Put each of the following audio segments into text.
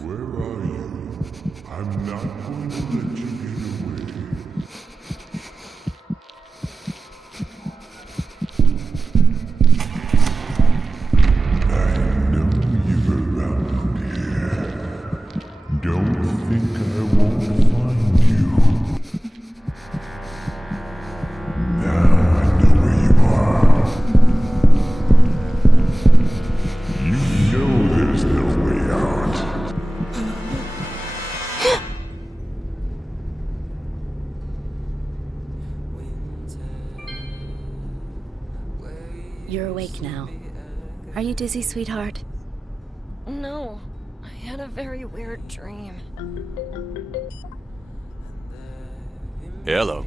Where are you? I'm not going to let you get away. I know you're around here. Don't think I won't find you. Now I know where you are. You know there's no way out. You're awake now. Are you dizzy, sweetheart? No, I had a very weird dream. Hello.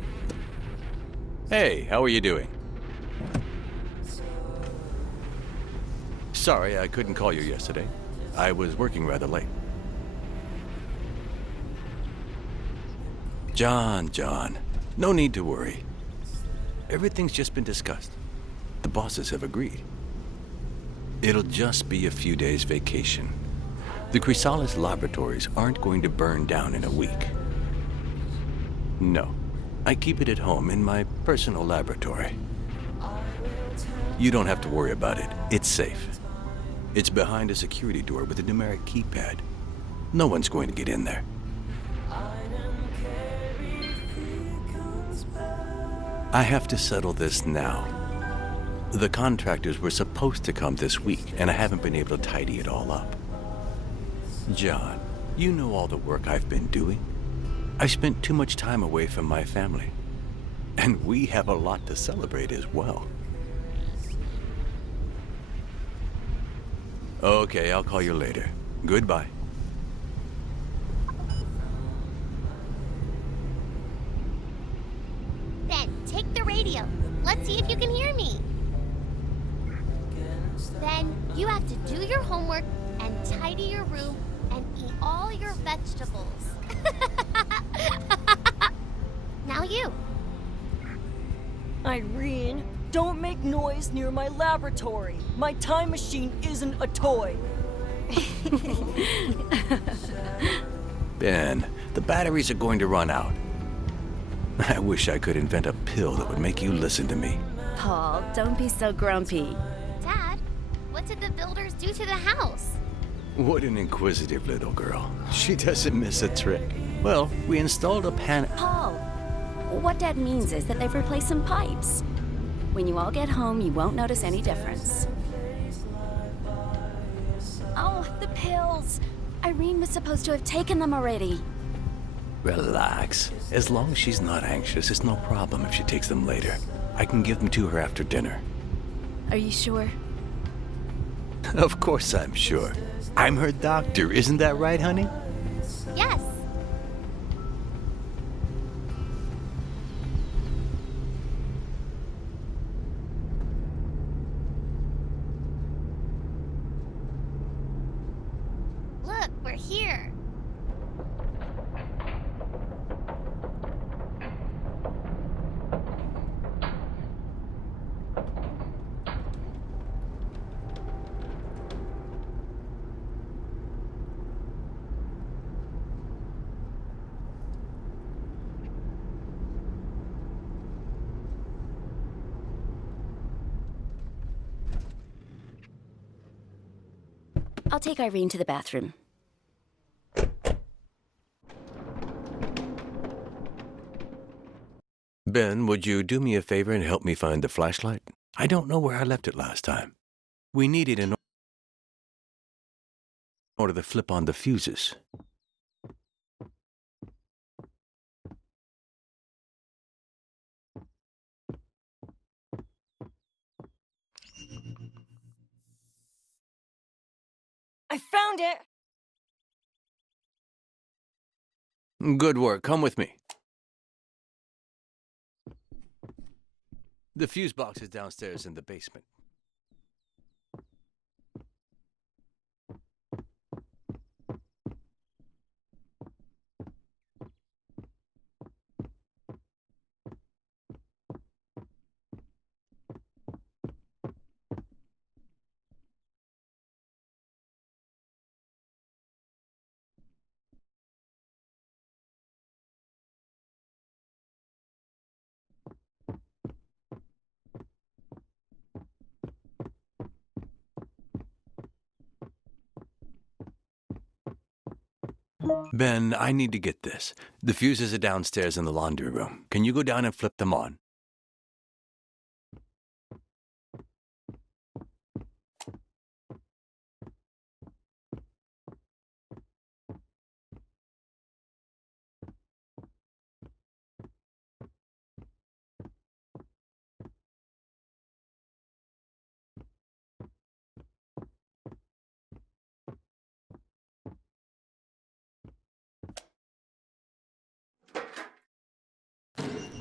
Hey, how are you doing? Sorry, I couldn't call you yesterday. I was working rather late. John, no need to worry. Everything's just been discussed. The bosses have agreed. It'll just be a few days vacation. The Chrysalis laboratories aren't going to burn down in a week. No, I keep it at home in my personal laboratory. You don't have to worry about it. It's safe. It's behind a security door with a numeric keypad. No one's going to get in there. I have to settle this now. The contractors were supposed to come this week, and I haven't been able to tidy it all up. John, you know all the work I've been doing. I've spent too much time away from my family. And we have a lot to celebrate as well. Okay, I'll call you later. Goodbye. Ben, take the radio. Let's see if you can hear me. Then you have to do your homework and tidy your room and eat all your vegetables. Now you. Irene, don't make noise near my laboratory. My time machine isn't a toy. Ben, the batteries are going to run out. I wish I could invent a pill that would make you listen to me. Paul, don't be so grumpy. Dad, what did the builders do to the house? What an inquisitive little girl. She doesn't miss a trick. Well, we installed a Paul, what Dad means is that they've replaced some pipes. When you all get home, you won't notice any difference. Oh, the pills. Irene was supposed to have taken them already. Relax. As long as she's not anxious, it's no problem if she takes them later. I can give them to her after dinner. Are you sure? Of course I'm sure. I'm her doctor, isn't that right, honey? Yes. Look, we're here. I'll take Irene to the bathroom. Ben, would you do me a favor and help me find the flashlight? I don't know where I left it last time. We need it in order to flip on the fuses. I found it! Good work. Come with me. The fuse box is downstairs in the basement. Ben, I need to get this. The fuses are downstairs in the laundry room. Can you go down and flip them on?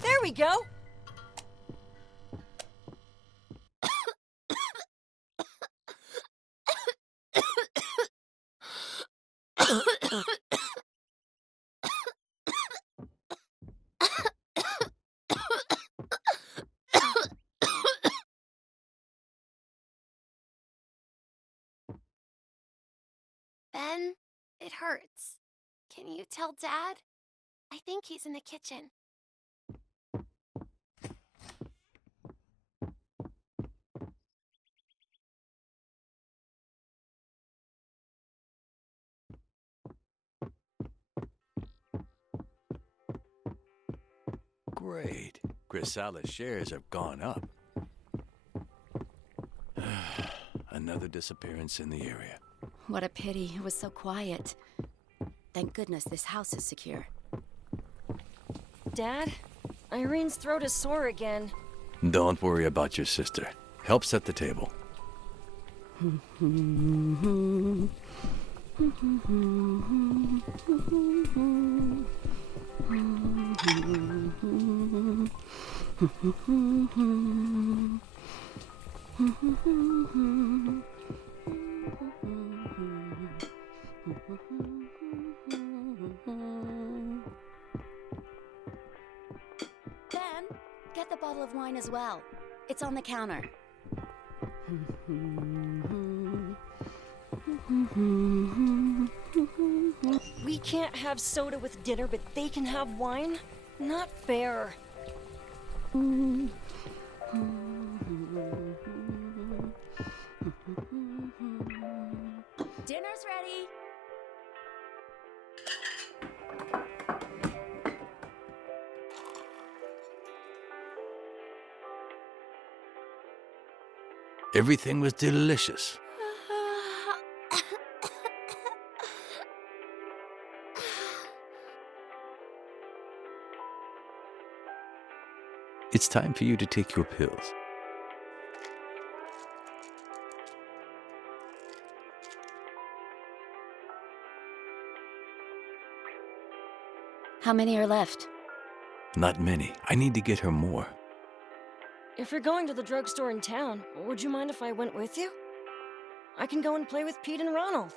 There we go! Ben, it hurts. Can you tell Dad? I think he's in the kitchen. Great. Chrysali's shares have gone up. Another disappearance in the area. What a pity. It was so quiet. Thank goodness this house is secure. Dad, Irene's throat is sore again. Don't worry about your sister. Help set the table. Ben, get the bottle of wine as well. It's on the counter. We can't have soda with dinner, but they can have wine? Not fair. Dinner's ready. Everything was delicious. It's time for you to take your pills. How many are left? Not many. I need to get her more. If you're going to the drugstore in town, would you mind if I went with you? I can go and play with Pete and Ronald.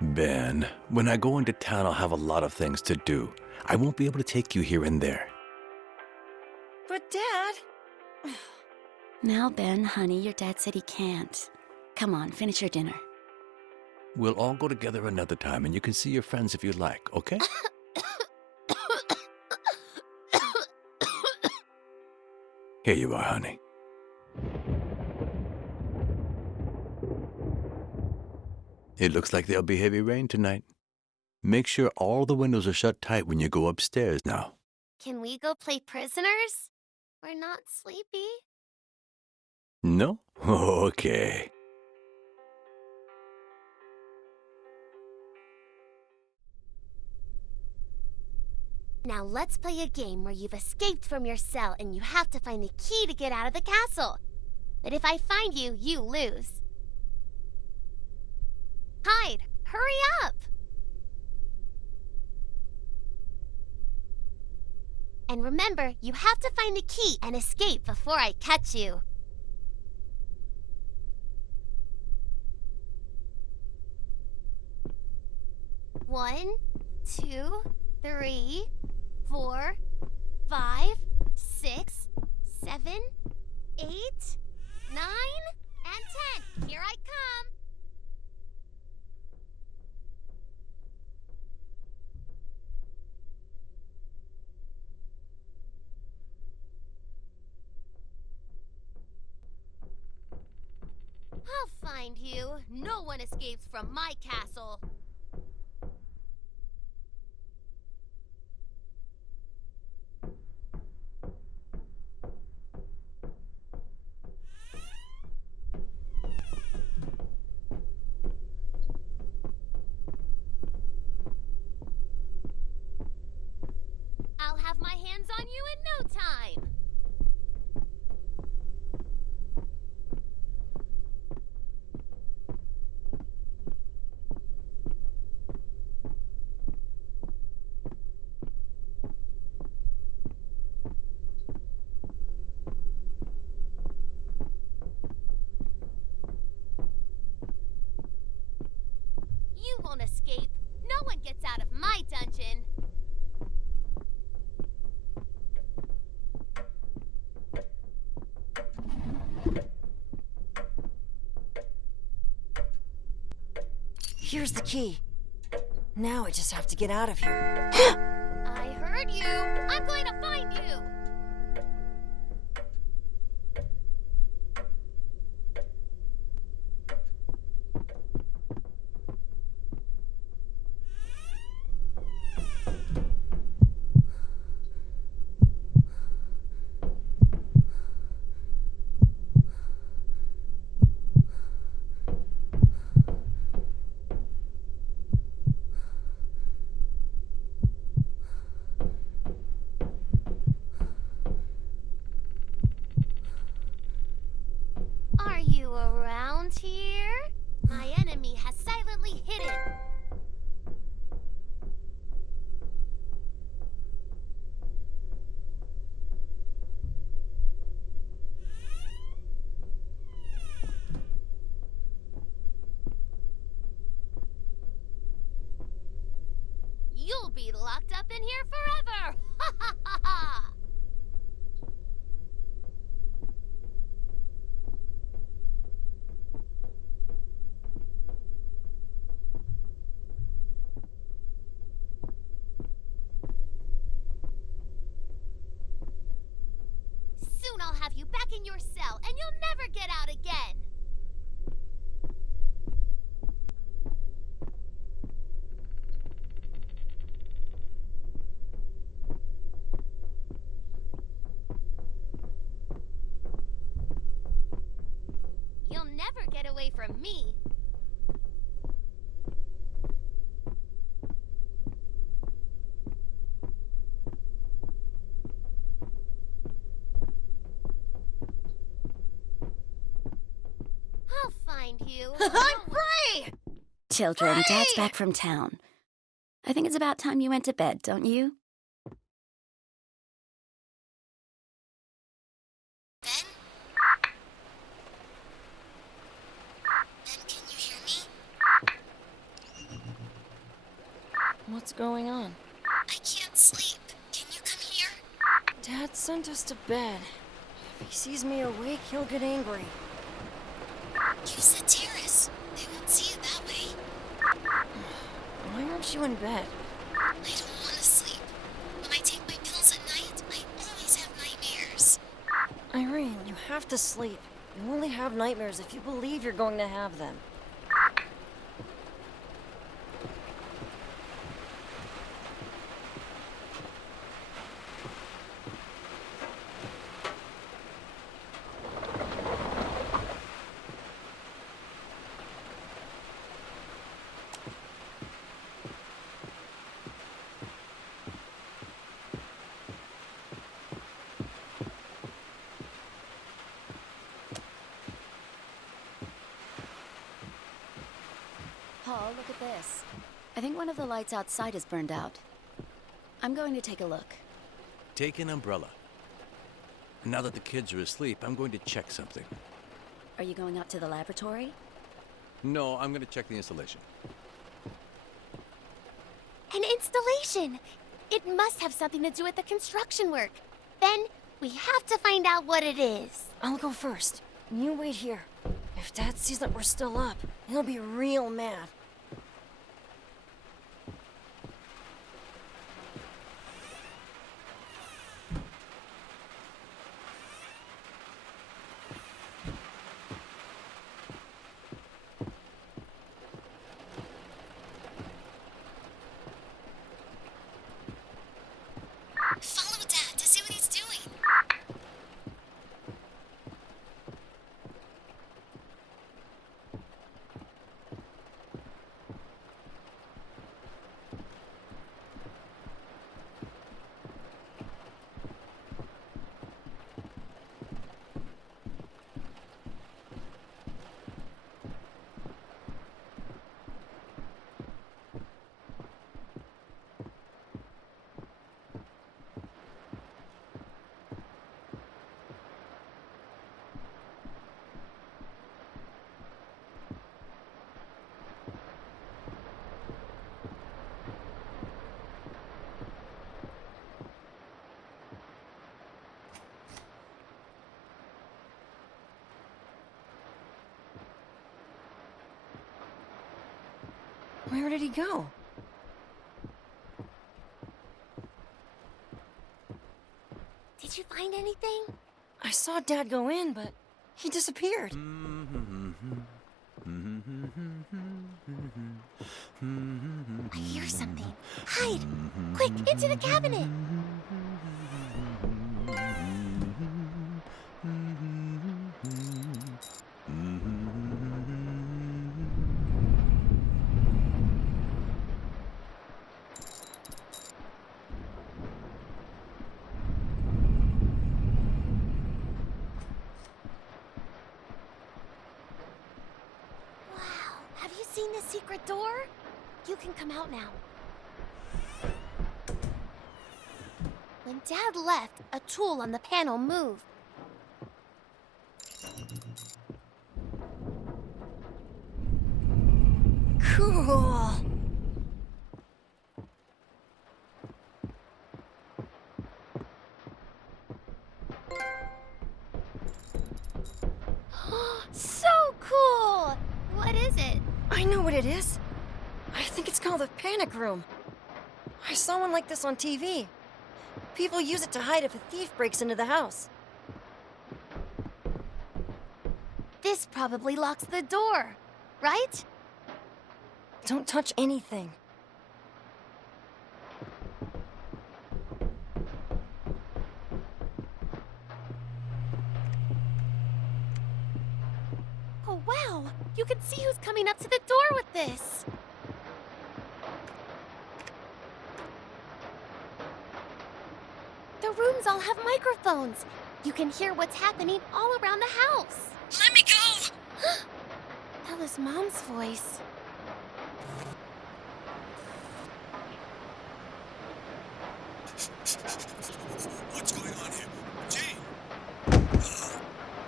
Ben, when I go into town, I'll have a lot of things to do. I won't be able to take you here and there. But Dad... Now, Ben, honey, your dad said he can't. Come on, finish your dinner. We'll all go together another time, and you can see your friends if you like, okay? Here you are, honey. It looks like there'll be heavy rain tonight. Make sure all the windows are shut tight when you go upstairs now. Can we go play prisoners? We're not sleepy. No? Okay. Now let's play a game where you've escaped from your cell and you have to find the key to get out of the castle. But if I find you, you lose. Hide! Hurry up! And remember, you have to find the key and escape before I catch you. One, 2, 3, 4, 5, 6, 7, 8, 9, and 10. Here I come. I'll find you. No one escapes from my castle. hands on you in no time. You won't escape. No one gets out of my dungeon. Here's the key. Now I just have to get out of here. I heard you. I'm going to find you. Are you around here? My enemy has silently hidden. You'll be locked up in here forever! Ha ha ha ha! Soon I'll have you back in your cell, and you'll never get out again! You'll never get away from me! I'll find you. I'm free! Children, Dad's back from town. I think it's about time you went to bed, don't you? Ben? Ben, can you hear me? What's going on? I can't sleep. Can you come here? Dad sent us to bed. If he sees me awake, he'll get angry. Use the terrace. They won't see you that way. Why aren't you in bed? I don't want to sleep. When I take my pills at night, I always have nightmares. Irene, you have to sleep. You only have nightmares if you believe you're going to have them. Paul, look at this. I think one of the lights outside is burned out. I'm going to take a look. Take an umbrella. Now that the kids are asleep, I'm going to check something. Are you going up to the laboratory? No, I'm going to check the installation. An installation! It must have something to do with the construction work. Ben, we have to find out what it is. I'll go first. You wait here. If Dad sees that we're still up, he'll be real mad. Follow Dad to see what he's doing. Where did he go? Did you find anything? I saw Dad go in, but he disappeared. I hear something. Hide! Quick, into the cabinet! Have you seen this secret door? You can come out now. When Dad left, a tool on the panel moved. Cool. So cool! What is it? I know what it is. I think it's called a panic room. I saw one like this on TV. People use it to hide if a thief breaks into the house. This probably locks the door, right? Don't touch anything. Oh, wow! You can see who's coming up to the door with this! The rooms all have microphones. You can hear what's happening all around the house. Let me go! That was Mom's voice. What's going on here? Jane!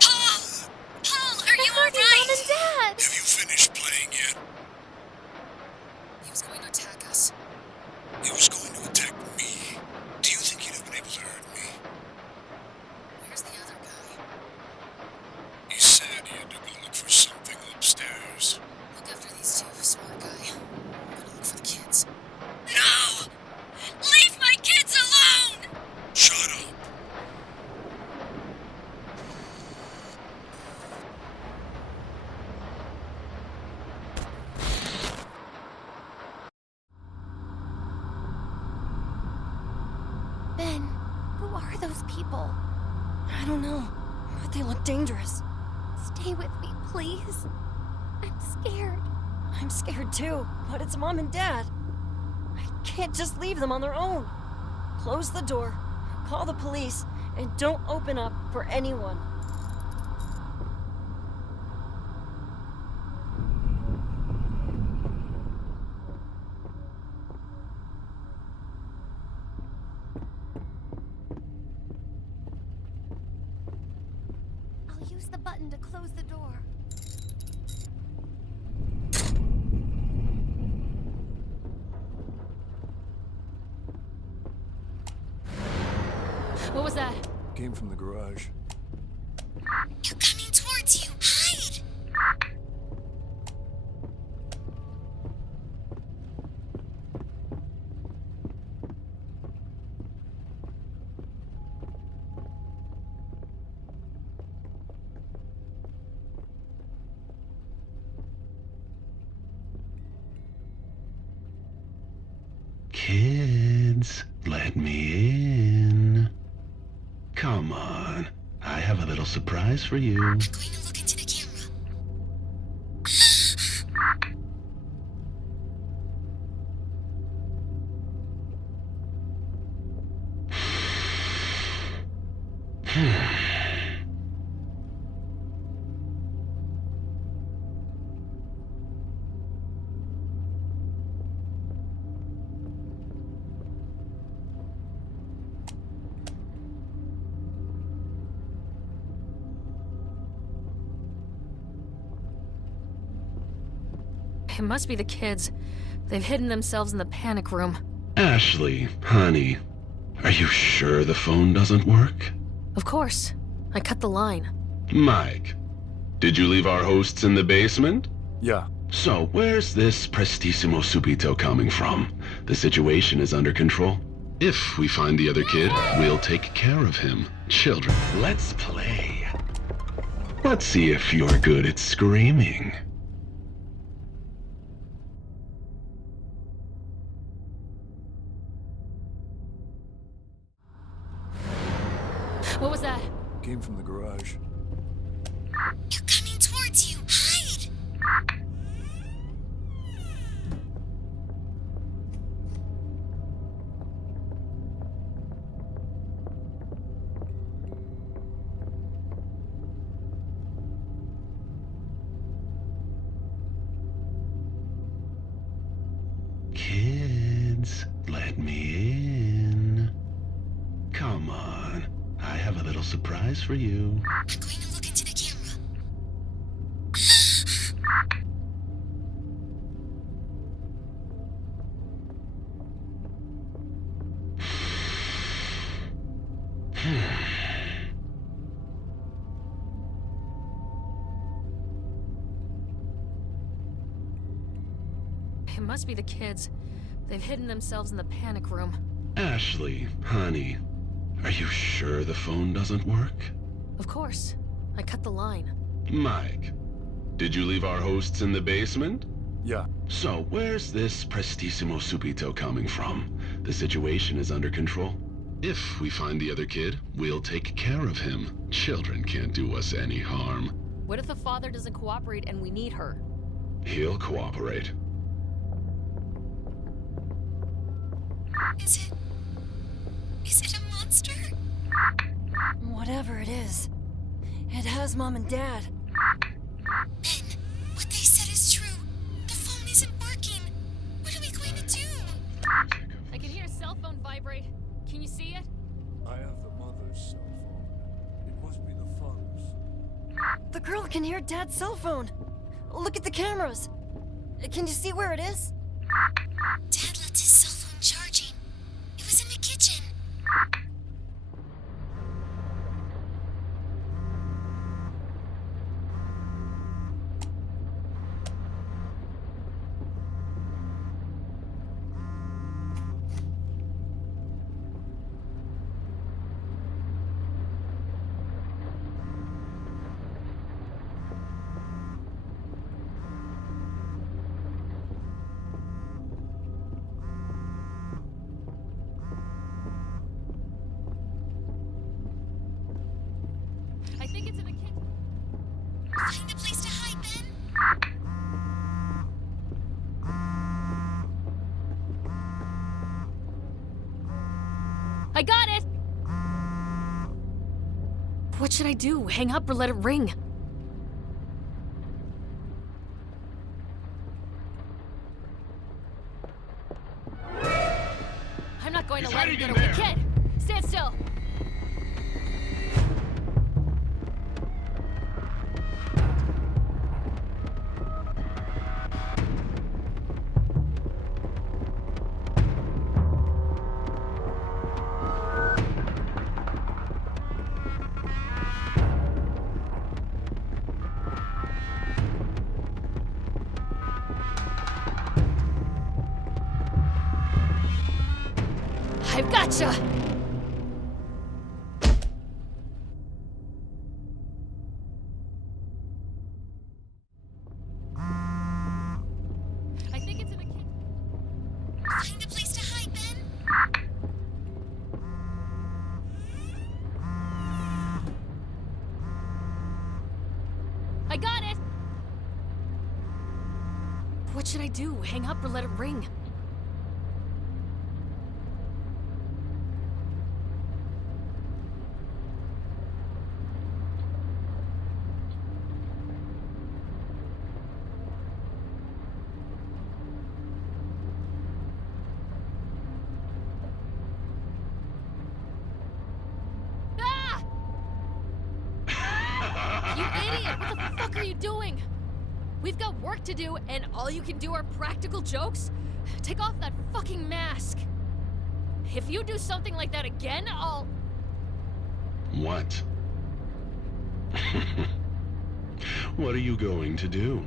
Paul! Paul, are you Mom alright? and Dad! Have you finished playing yet? He was going to attack us. He was going to attack me. Do you think he'd have been able to hurt me? Where's the other guy? He said he had to go look for something upstairs. Look after these two, smart guy. I'm gonna look for the kids. No! Leave my kids alone! Shut up. Ben, who are those people? I don't know, but they look dangerous. Stay with me, please. I'm scared. I'm scared too, but it's Mom and Dad. I can't just leave them on their own. Close the door, call the police, and don't open up for anyone. I'll use the button to close the door. What was that? Came from the garage. They're coming towards you. Hide! Kids, let me in. Come on. I have a little surprise for you. I'm going to look into the camera. It must be the kids. They've hidden themselves in the panic room. Ashley, honey, are you sure the phone doesn't work? Of course. I cut the line. Mike, did you leave our hosts in the basement? Yeah, So, where's this prestissimo subito coming from? The situation is under control. If we find the other kid, we'll take care of him. Children, let's play. Let's see if you're good at screaming. What was that? Came from the garage. They're coming towards you. Hide! Kids, let me in. Come on. I have a little surprise for you. I'm going to look into the camera. It must be the kids. They've hidden themselves in the panic room. Ashley, honey, are you sure the phone doesn't work? Of course. I cut the line. Mike, did you leave our hosts in the basement? Yeah. So, where's this prestissimo subito coming from? The situation is under control. If we find the other kid, we'll take care of him. Children can't do us any harm. What if the father doesn't cooperate and we need her? He'll cooperate. Is it a monster? Whatever it is, it has Mom and Dad. Ben, what they said is true. The phone isn't working. What are we going to do? I can hear a cell phone vibrate. Can you see it? I have the mother's cell phone. It must be the father's. The girl can hear Dad's cell phone. Look at the cameras. Can you see where it is? Dad left his cell phone charging. It was in the kitchen. I think it's in the kitchen. Find a place to hide, Ben. I got it! What should I do? Hang up or let it ring? I'm not going to let him get away. Kid, stand still. I've gotcha! I think it's in the kitchen. Find a place to hide, Ben. I got it! What should I do? Hang up or let it ring? You idiot! What the fuck are you doing? We've got work to do, and all you can do are practical jokes? Take off that fucking mask! If you do something like that again, I'll... What? What are you going to do?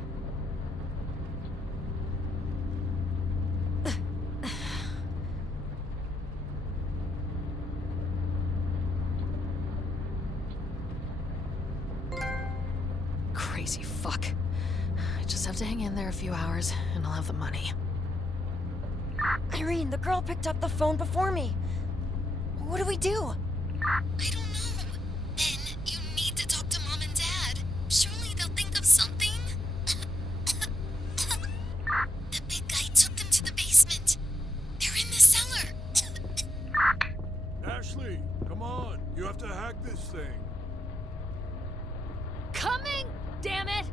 crazy fuck. I just have to hang in there a few hours, and I'll have the money. Irene, the girl picked up the phone before me. What do we do? I don't know. Ben, you need to talk to Mom and Dad. Surely they'll think of something. The big guy took them to the basement. They're in the cellar. Ashley, come on. You have to hack this thing. Coming! Damn it!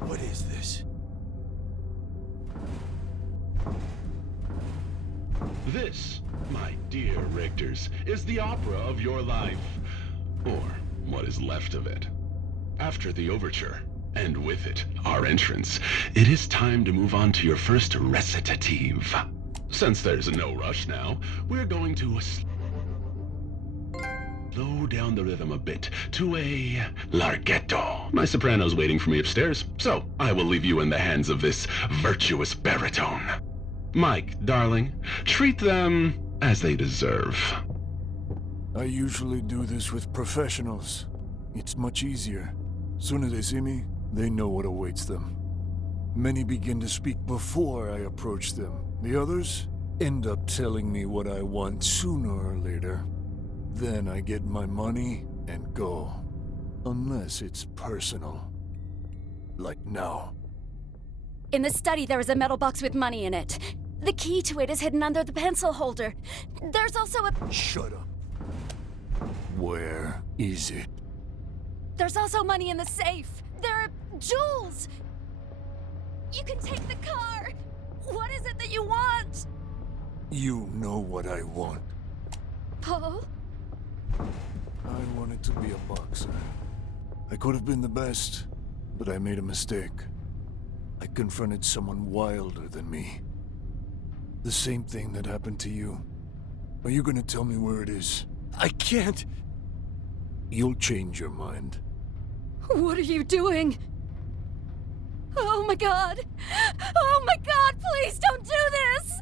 What is this? This, my dear Richters, is the opera of your life. Or what is left of it. After the overture, and with it, our entrance, it is time to move on to your first recitative. Since there's no rush now, we're going to slow down the rhythm a bit to a larghetto. My soprano's waiting for me upstairs, so I will leave you in the hands of this virtuous baritone. Mike, darling, treat them as they deserve. I usually do this with professionals. It's much easier. Soon as they see me, they know what awaits them. Many begin to speak before I approach them. The others end up telling me what I want sooner or later. Then I get my money and go. Unless it's personal. Like now. In the study, there is a metal box with money in it. The key to it is hidden under the pencil holder. There's also a... Shut up. Where is it? There's also money in the safe. There are jewels. You can take the car. What is it that you want? You know what I want. Paul? I wanted to be a boxer. I could have been the best, but I made a mistake. I confronted someone wilder than me. The same thing that happened to you. Are you gonna tell me where it is? I can't! You'll change your mind. What are you doing? Oh my god! Oh my god, please don't do this!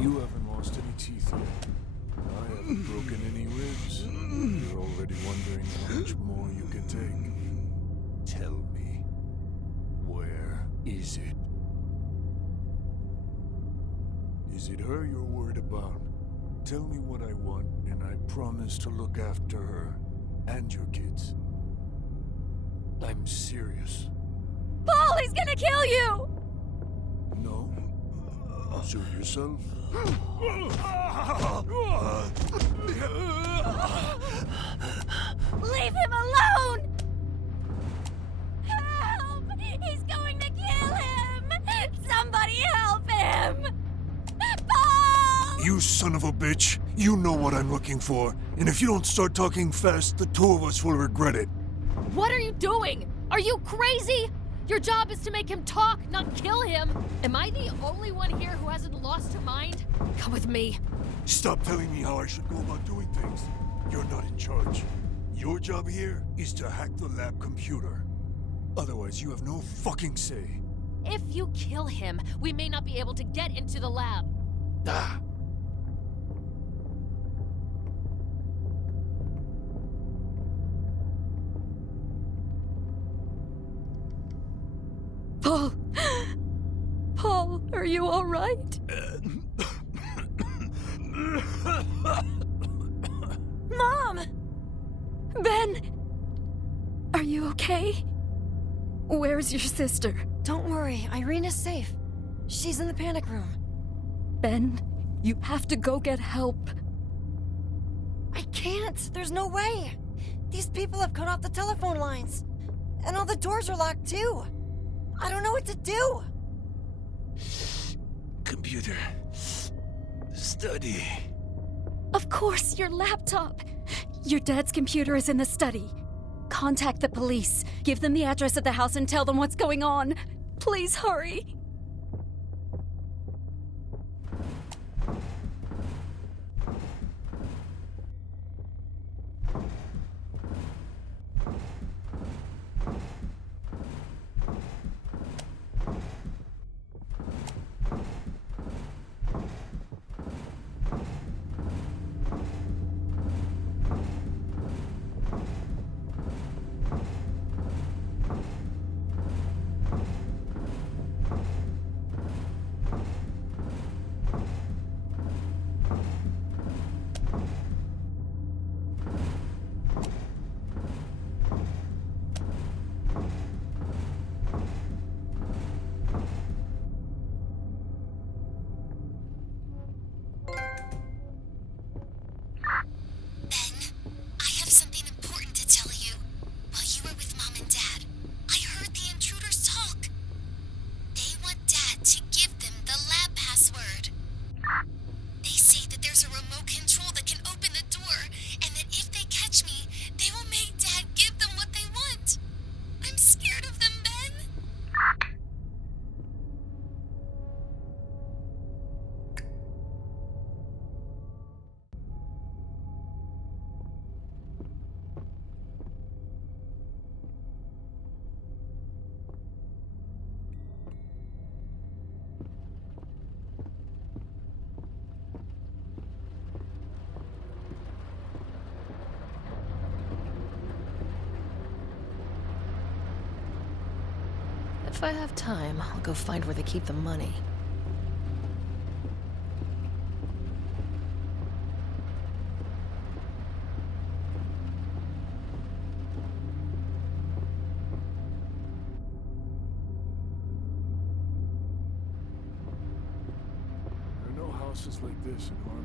You haven't lost any teeth yet. I haven't broken any ribs. You're already wondering how much more you can take. Tell me, where is it? Is it her you're worried about? Tell me what I want, and I promise to look after her and your kids. I'm serious. Paul, he's gonna kill you! No? Suit yourself? Leave him alone! Help! He's going to kill him! Somebody help him! You son of a bitch. You know what I'm looking for. And if you don't start talking fast, the two of us will regret it. What are you doing? Are you crazy? Your job is to make him talk, not kill him. Am I the only one here who hasn't lost her mind? Come with me. Stop telling me how I should go about doing things. You're not in charge. Your job here is to hack the lab computer. Otherwise, you have no fucking say. If you kill him, we may not be able to get into the lab. Ah. Paul. Paul, are you all right? Mom! Ben! Are you okay? Where's your sister? Don't worry, Irene is safe. She's in the panic room. Ben, you have to go get help. I can't. There's no way. These people have cut off the telephone lines. And all the doors are locked too. I don't know what to do. Computer. Study. Of course, your laptop. Your dad's computer is in the study. Contact the police. Give them the address of the house and tell them what's going on. Please hurry. If I have time, I'll go find where they keep the money. There are no houses like this in Harmon.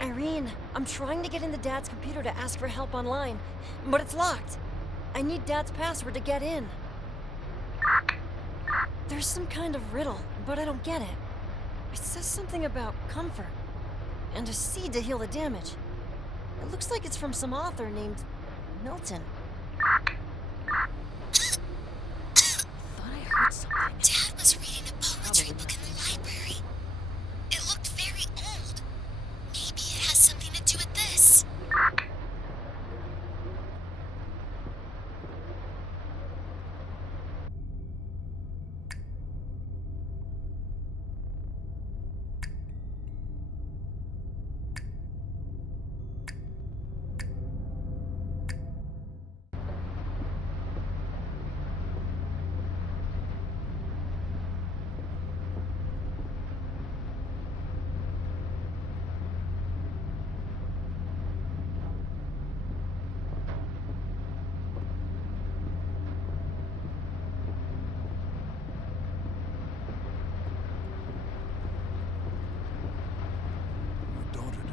Irene, I'm trying to get into Dad's computer to ask for help online, but it's locked. I need Dad's password to get in. There's some kind of riddle, but I don't get it. It says something about comfort, and a seed to heal the damage. It looks like it's from some author named Milton. Thought I heard something. Dad was reading a poetry book in the library. It looked very old. Maybe it has something to do with this.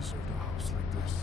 deserved a house like this.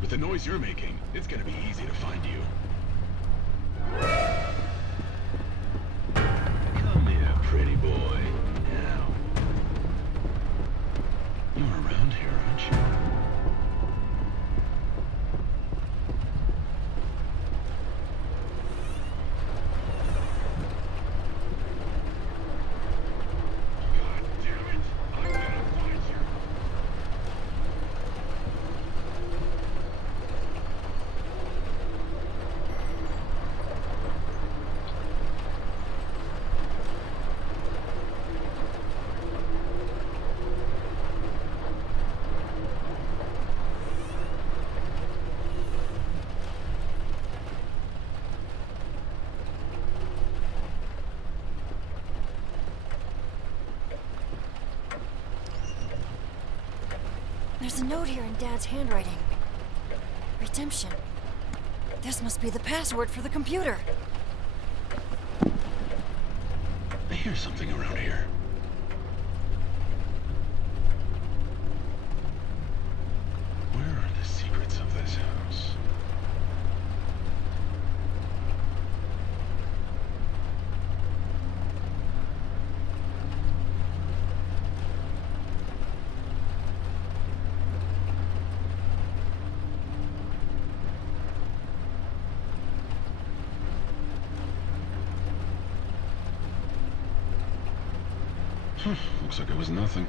With the noise you're making, it's gonna be easy to find you. Come here, pretty boy. Now. You're around here, aren't you? God damn it! I'm gonna find you! There's a note here in Dad's handwriting. Redemption. This must be the password for the computer. I hear something around here. Where are the secrets of this house? Looks like it was nothing.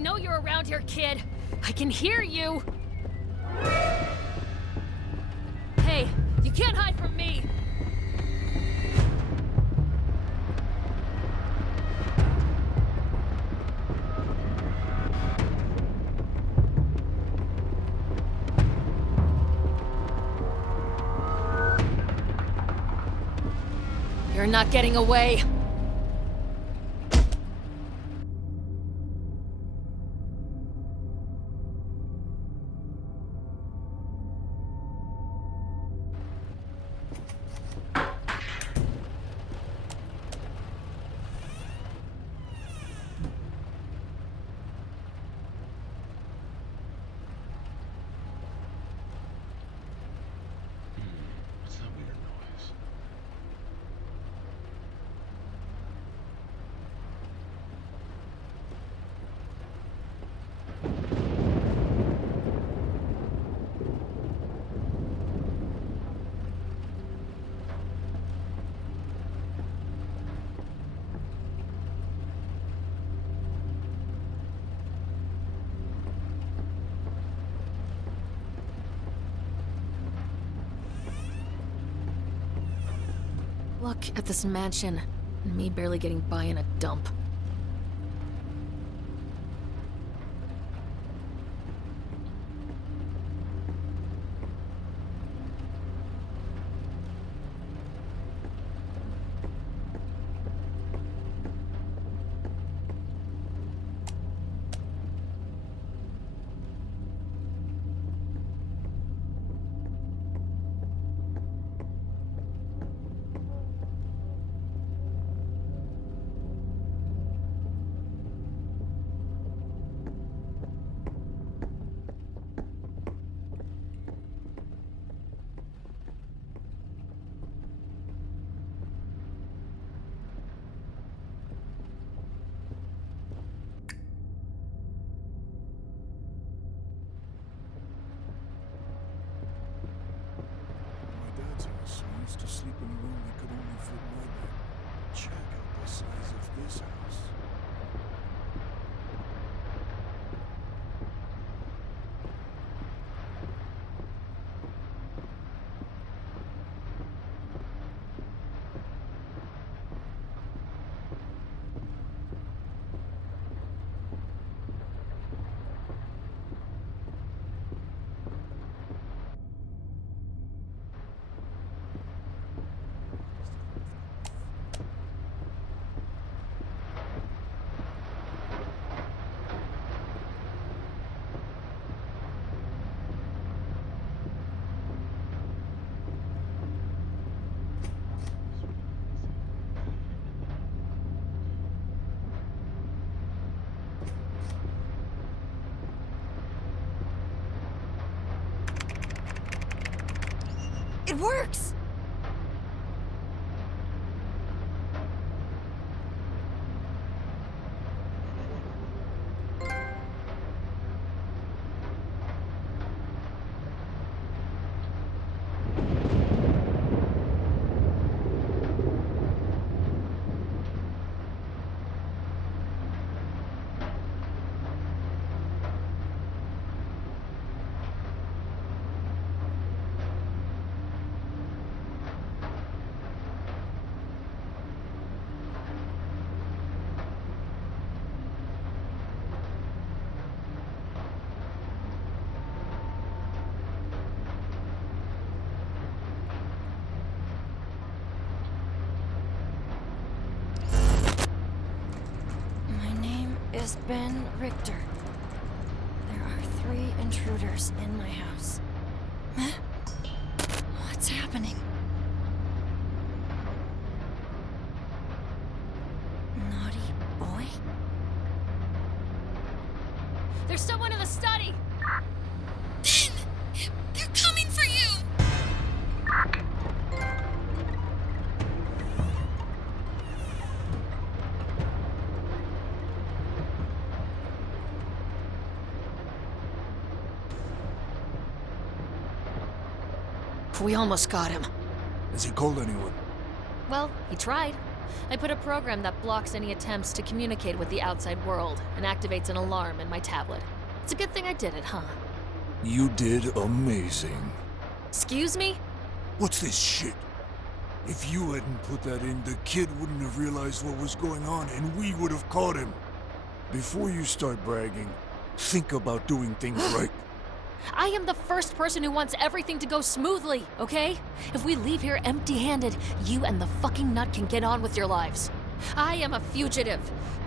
know you're around here, kid. I can hear you. Hey, you can't hide from me. You're not getting away. What's that weird noise? Look at this mansion, and me barely getting by in a dump. My dad's house. I used to sleep in a room that could only fit my bed. Check out the size of this house. It works! Is Ben Richter. There are 3 intruders in my house. Huh? What's happening? Naughty boy? There's someone in the study! Ben! They're coming for you! We almost got him. Has he called anyone? Well, he tried. I put a program that blocks any attempts to communicate with the outside world and activates an alarm in my tablet. It's a good thing I did it, huh? You did amazing. Excuse me? What's this shit? If you hadn't put that in, the kid wouldn't have realized what was going on, and we would have caught him. Before you start bragging, think about doing things right. I am the first person who wants everything to go smoothly, okay? If we leave here empty-handed, you and the fucking nut can get on with your lives. I am a fugitive.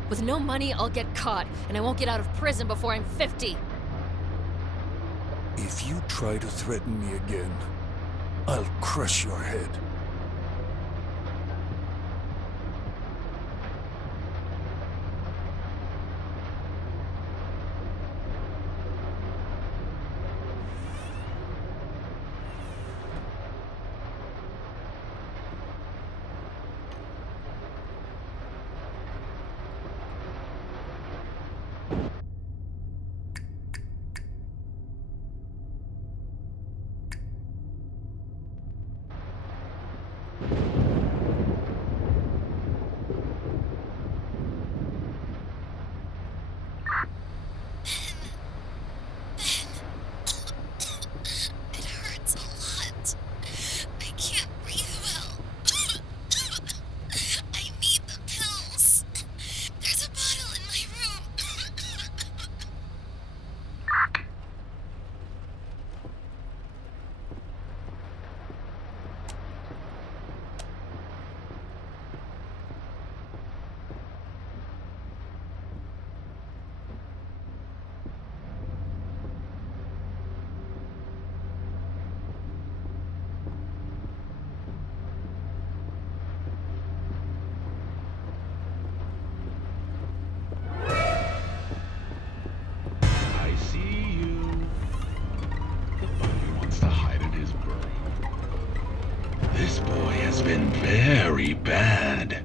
With no money, I'll get caught, and I won't get out of prison before I'm 50. If you try to threaten me again, I'll crush your head. It hurts a lot. I can't breathe well. I need the pills. There's a bottle in my room. I see you. The bunny wants to hide in his burrow. This boy has been very bad.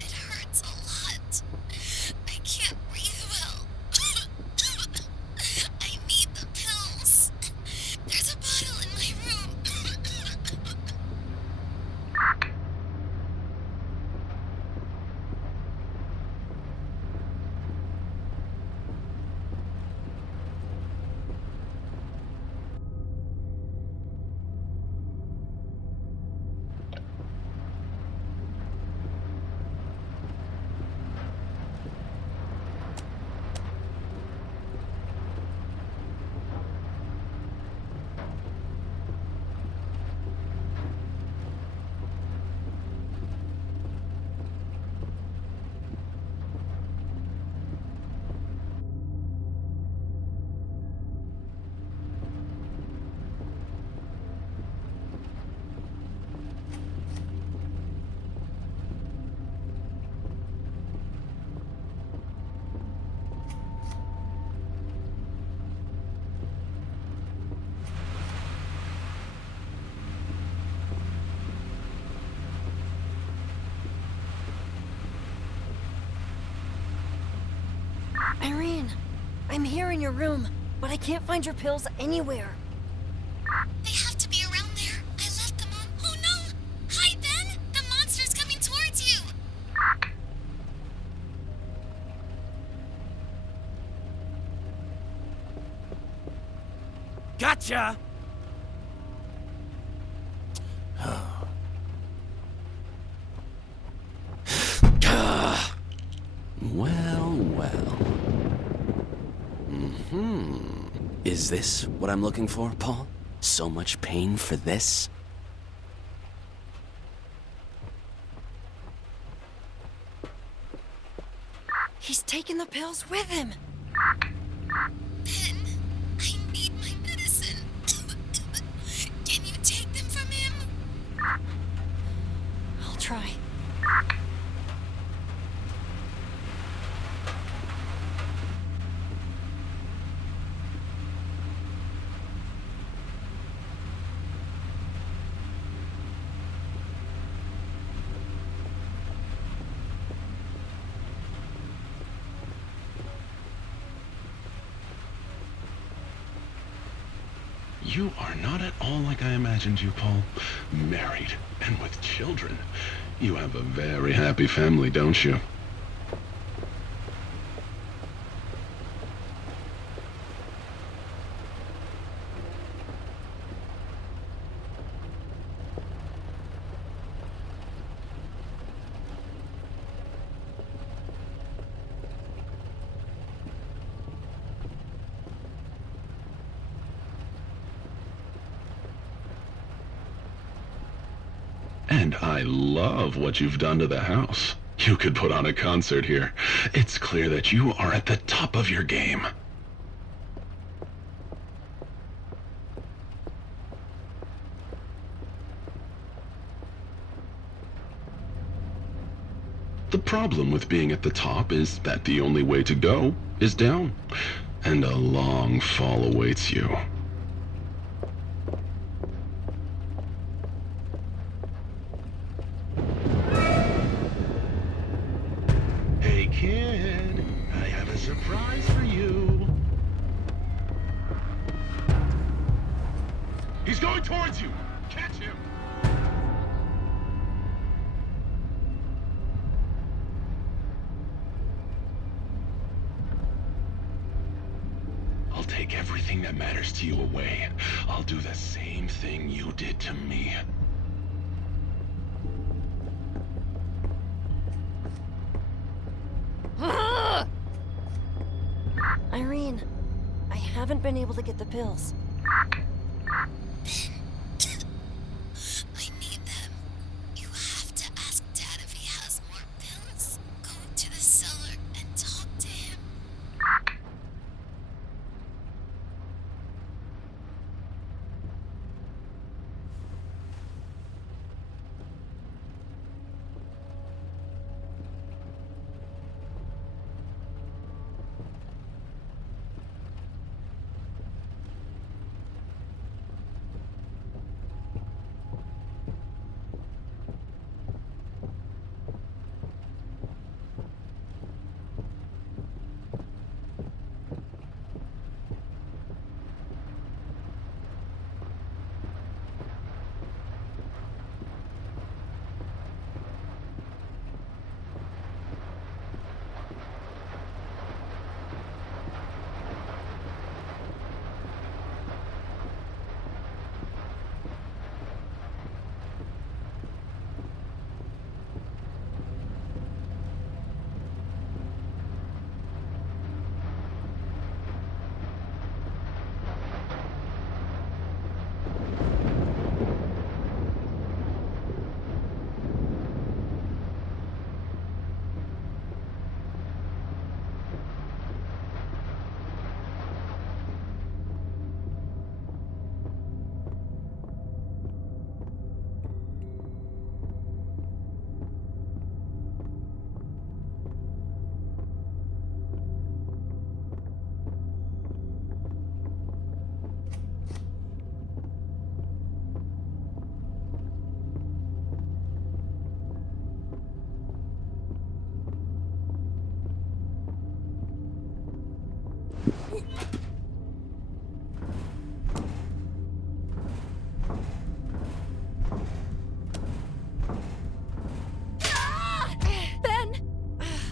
It hurts a lot. I can't breathe well. I need the pills. There's a bottle in my room. Irene, I'm here in your room, but I can't find your pills anywhere. They have to be around there. I left them on. Oh no! Hi, Ben! The monster's coming towards you! Gotcha! Well, well. Is this what I'm looking for, Paul? So much pain for this? He's taking the pills with him. Ben, I need my medicine. Can you take them from him? I'll try. You are not at all like I imagined you, Paul. Married, and with children. You have a very happy family, don't you? And I love what you've done to the house. You could put on a concert here. It's clear that you are at the top of your game. The problem with being at the top is that the only way to go is down, and a long fall awaits you. Hey kid, I have a surprise for you. He's going towards you! Catch him! I'll take everything that matters to you away. I'll do the same thing you did to me. Irene, I haven't been able to get the pills. I need them. You have to ask Dad if he has more pills. Go to the cellar and talk to him.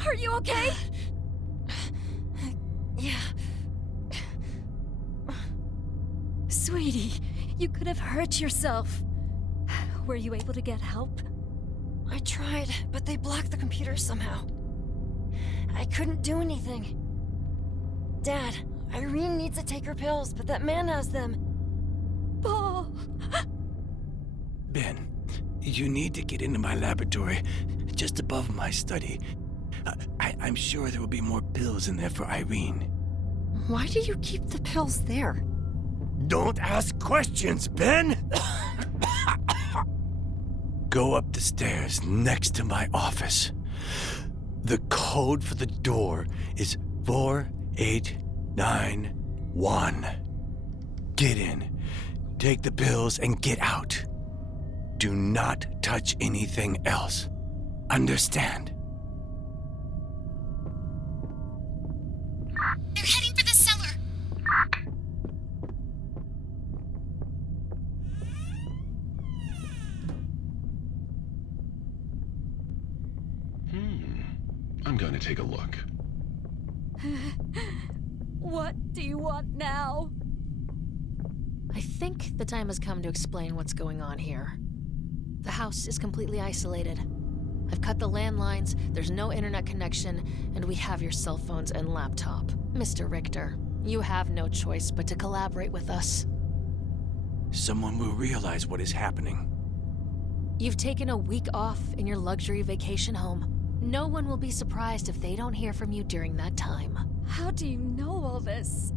Are you okay? Yeah. Sweetie, you could have hurt yourself. Were you able to get help? I tried, but they blocked the computer somehow. I couldn't do anything. Dad, Irene needs to take her pills, but that man has them. Paul! Ben, you need to get into my laboratory, just above my study. I'm sure there will be more pills in there for Irene. Why do you keep the pills there? Don't ask questions, Ben! Go up the stairs next to my office. The code for the door is 4891. Get in, take the pills, and get out. Do not touch anything else. Understand? They're heading for the cellar. gonna take a look. What do you want now? I think the time has come to explain what's going on here. The house is completely isolated. I've cut the landlines, there's no internet connection, and we have your cell phones and laptop. Mr. Richter, you have no choice but to collaborate with us. Someone will realize what is happening. You've taken a week off in your luxury vacation home. No one will be surprised if they don't hear from you during that time. How do you know all this?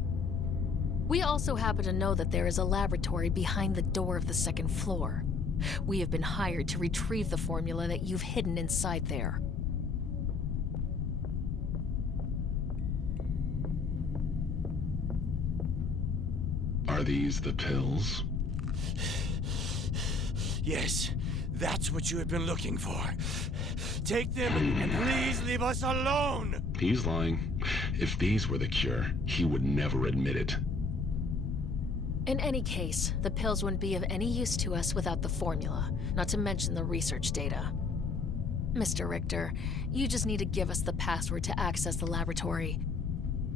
We also happen to know that there is a laboratory behind the door of the second floor. We have been hired to retrieve the formula that you've hidden inside there. Are these the pills? Yes, that's what you have been looking for. Take them and please leave us alone! He's lying. If these were the cure, he would never admit it. In any case, the pills wouldn't be of any use to us without the formula, not to mention the research data. Mr. Richter, you just need to give us the password to access the laboratory.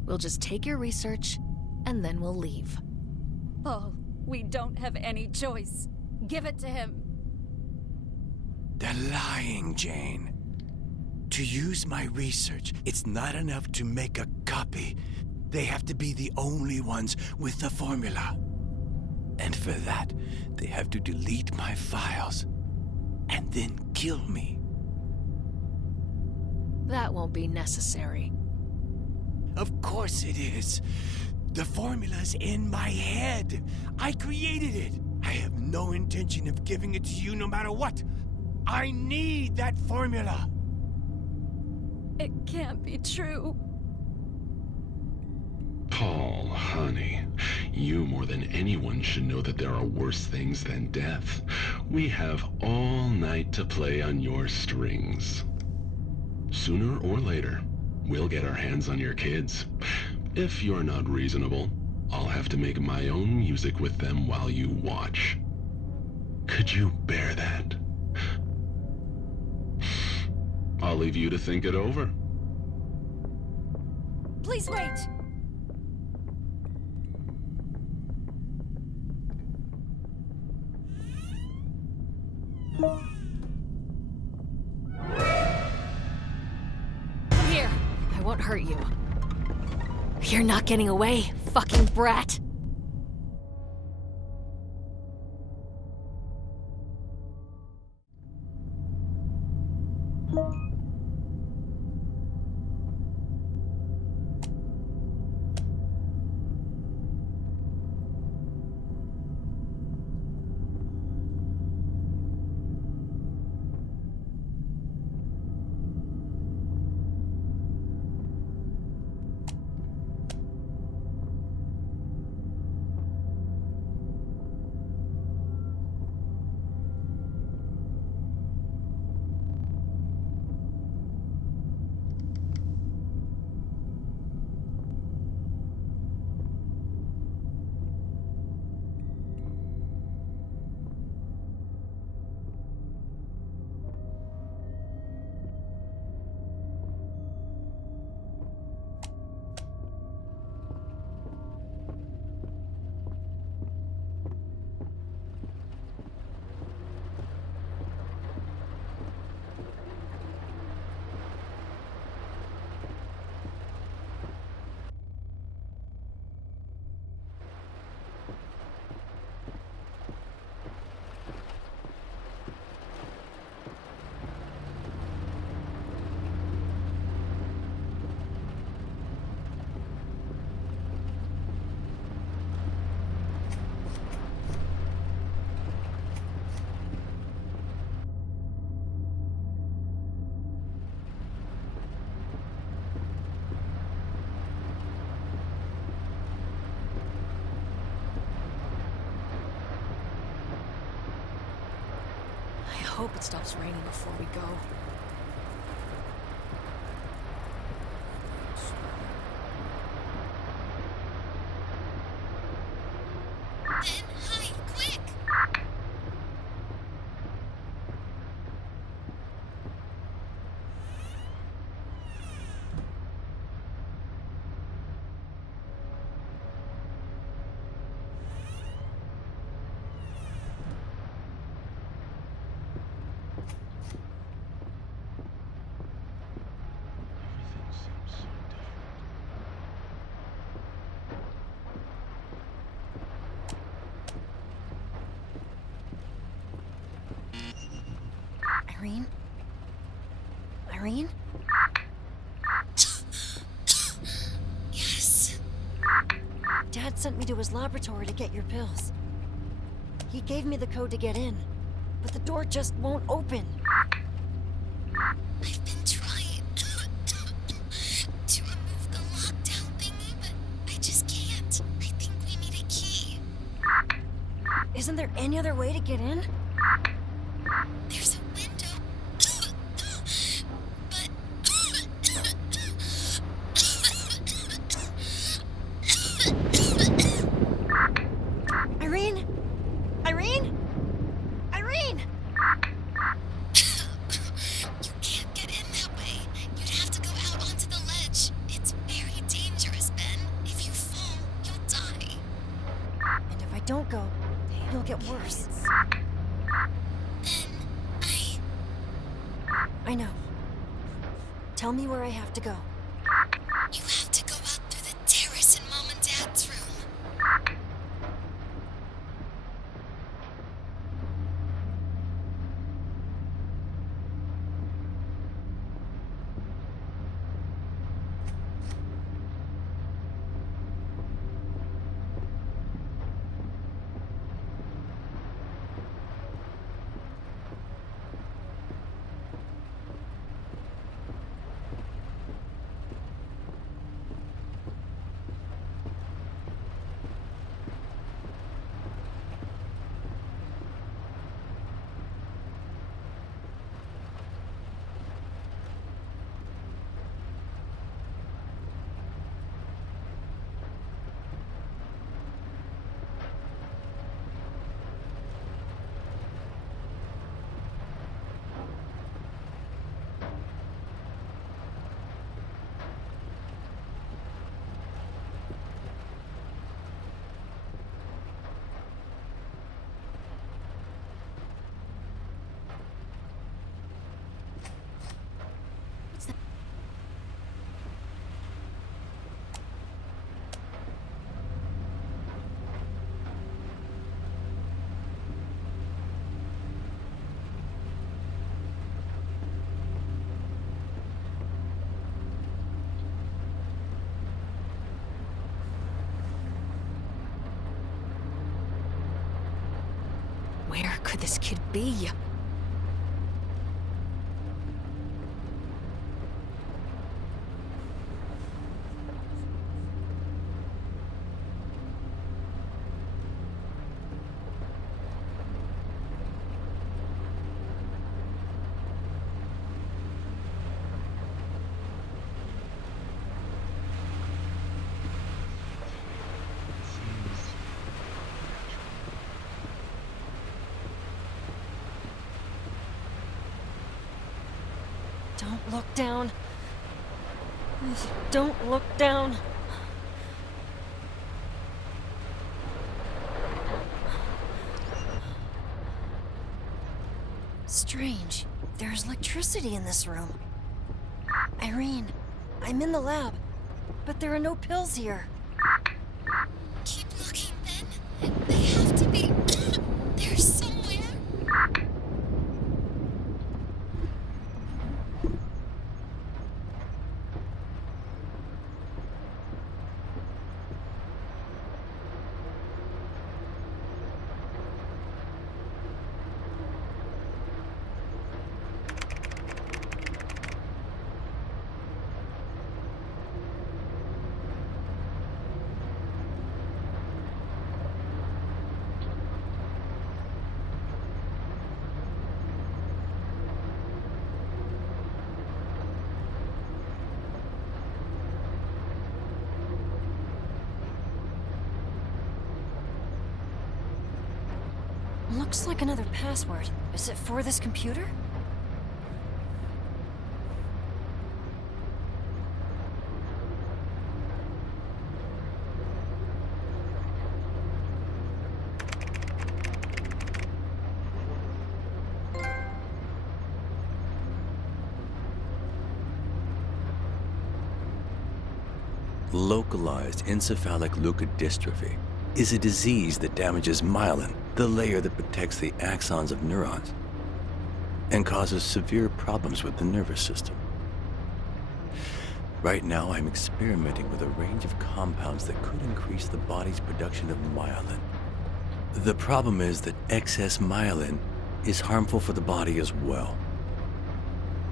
We'll just take your research, and then we'll leave. Paul, we don't have any choice. Give it to him. They're lying, Jane. To use my research, it's not enough to make a copy. They have to be the only ones with the formula. And for that, they have to delete my files and then kill me. That won't be necessary. Of course it is. The formula's in my head. I created it. I have no intention of giving it to you no matter what. I need that formula. It can't be true. Paul, honey, you more than anyone should know that there are worse things than death. We have all night to play on your strings. Sooner or later, we'll get our hands on your kids. If you're not reasonable, I'll have to make my own music with them while you watch. Could you bear that? I'll leave you to think it over. Please wait! Come here. I won't hurt you. You're not getting away, fucking brat. I hope it stops raining before we go. Ben, hide, quick! Irene? Irene? Yes. Dad sent me to his laboratory to get your pills. He gave me the code to get in, but the door just won't open. I've been trying to remove the lockdown thingy, but I just can't. I think we need a key. Isn't there any other way to get in? There's a window. Irene? Irene? Irene! You can't get in that way. You'd have to go out onto the ledge. It's very dangerous, Ben. If you fall, you'll die. And if I don't go, it'll get worse. Then I know. Tell me where I have to go. you have to go out through the terrace in Mom and Dad's room. Where could this kid be? Don't look down. Don't look down. Strange. There's electricity in this room. Irene, I'm in the lab, but there are no pills here. Keep looking, Ben. They have to be there somewhere. Looks like another password. Is it for this computer? Localized encephalic leukodystrophy is a disease that damages myelin, the layer that protects the axons of neurons. and causes severe problems with the nervous system. Right now, I'm experimenting with a range of compounds that could increase the body's production of myelin. The problem is that excess myelin is harmful for the body as well.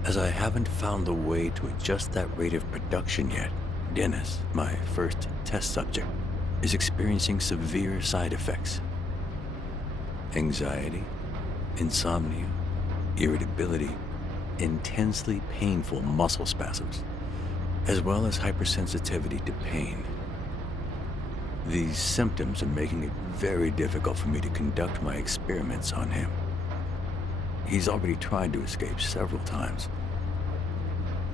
As I haven't found a way to adjust that rate of production yet, Dennis, my first test subject, is experiencing severe side effects. Anxiety, insomnia, irritability, intensely painful muscle spasms, as well as hypersensitivity to pain. These symptoms are making it very difficult for me to conduct my experiments on him. He's already tried to escape several times.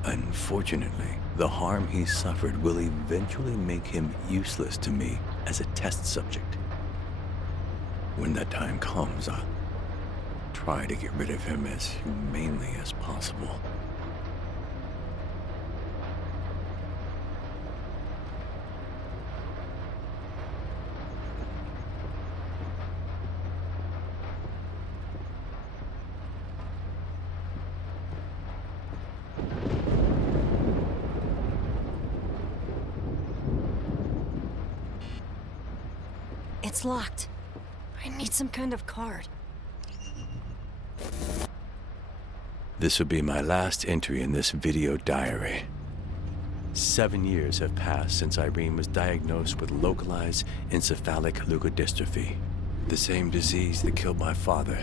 Unfortunately, the harm he suffered will eventually make him useless to me as a test subject. When that time comes, I'll try to get rid of him as humanely as possible. It's locked. I need some kind of card. This will be my last entry in this video diary. 7 years have passed since Irene was diagnosed with localized encephalic leukodystrophy, the same disease that killed my father.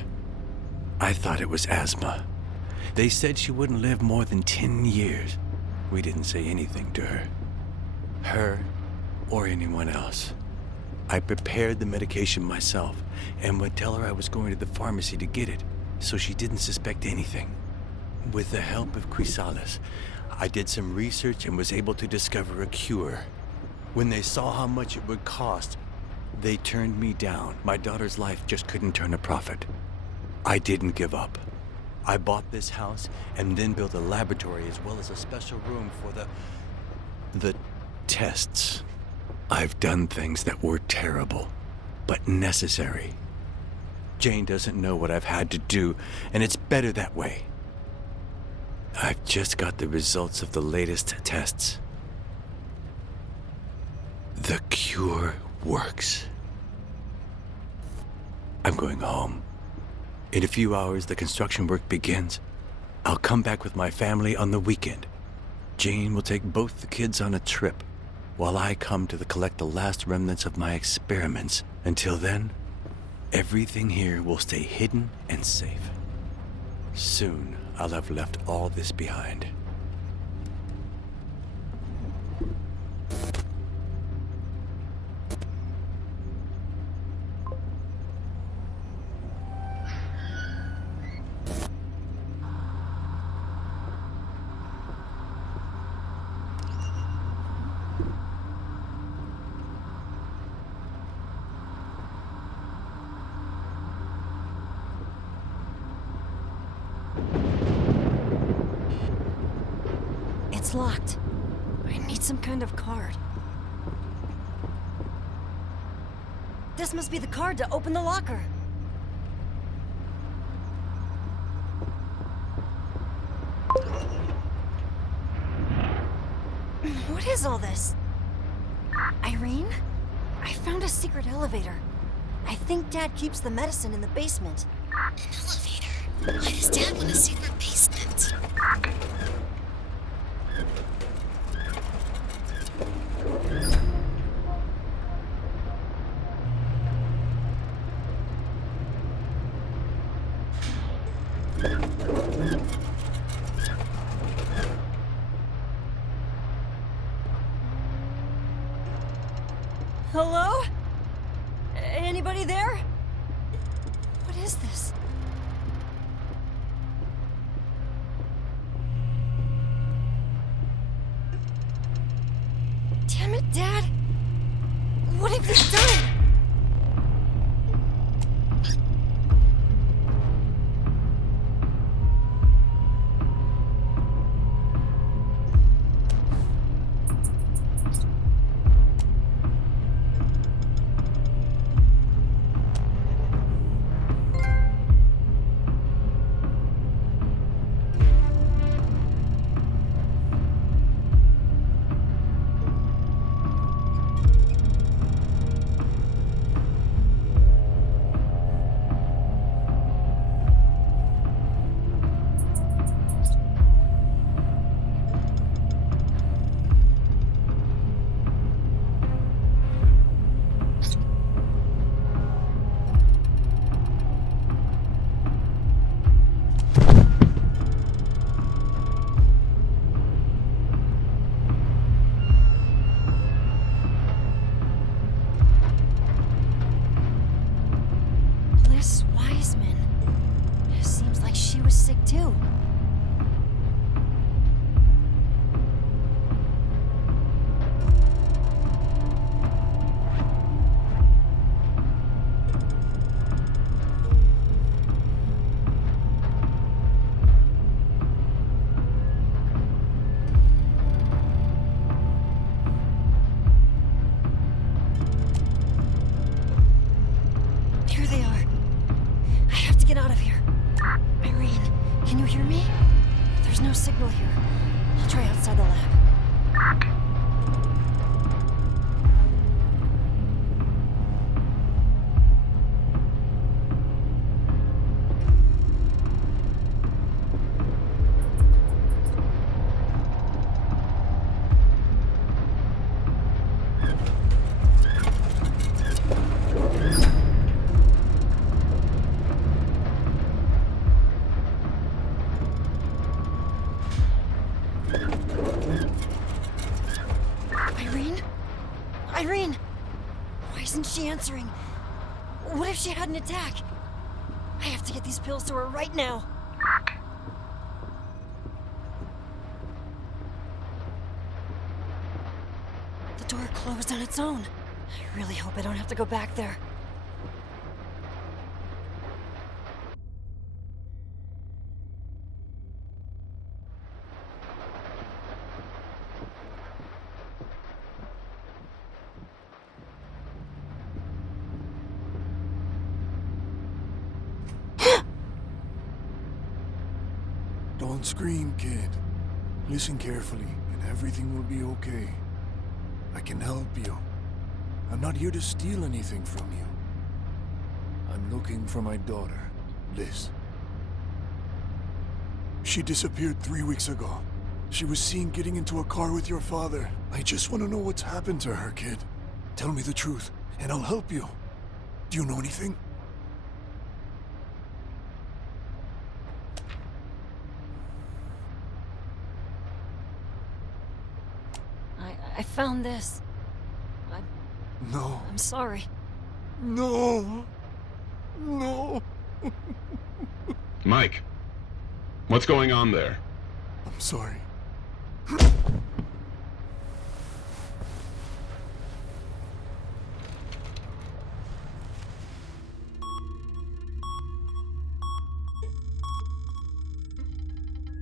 I thought it was asthma. They said she wouldn't live more than 10 years. We didn't say anything to her or anyone else. I prepared the medication myself and would tell her I was going to the pharmacy to get it, so she didn't suspect anything. With the help of Chrysalis, I did some research and was able to discover a cure. When they saw how much it would cost, they turned me down. My daughter's life just couldn't turn a profit. I didn't give up. I bought this house and then built a laboratory as well as a special room for the tests. I've done things that were terrible, but necessary. Jane doesn't know what I've had to do, and it's better that way. I've just got the results of the latest tests. The cure works. I'm going home. In a few hours, the construction work begins. I'll come back with my family on the weekend. Jane will take both the kids on a trip, while I come to collect the last remnants of my experiments. Until then, everything here will stay hidden and safe. Soon, I'll have left all this behind. It's locked. I need some kind of card. This must be the card to open the locker. What is all this? Irene? I found a secret elevator. I think Dad keeps the medicine in the basement. An elevator? Why does Dad want a secret basement? Hello? Anybody there? What is this? Damn it, Dad! What have you done? this Wiseman. It seems like she was sick too. Here they are. I have to get out of here. Irene, can you hear me? There's no signal here. I'll try outside the lab. Irene? Irene! Why isn't she answering? What if she had an attack? I have to get these pills to her right now. The door closed on its own. I really hope I don't have to go back there. Don't scream, kid. Listen carefully, and everything will be okay. I can help you. I'm not here to steal anything from you. I'm looking for my daughter, Liz. She disappeared 3 weeks ago. She was seen getting into a car with your father. I just want to know what's happened to her, kid. Tell me the truth, and I'll help you. Do you know anything? I found this. No. I'm sorry. No. No. Mike, what's going on there? I'm sorry.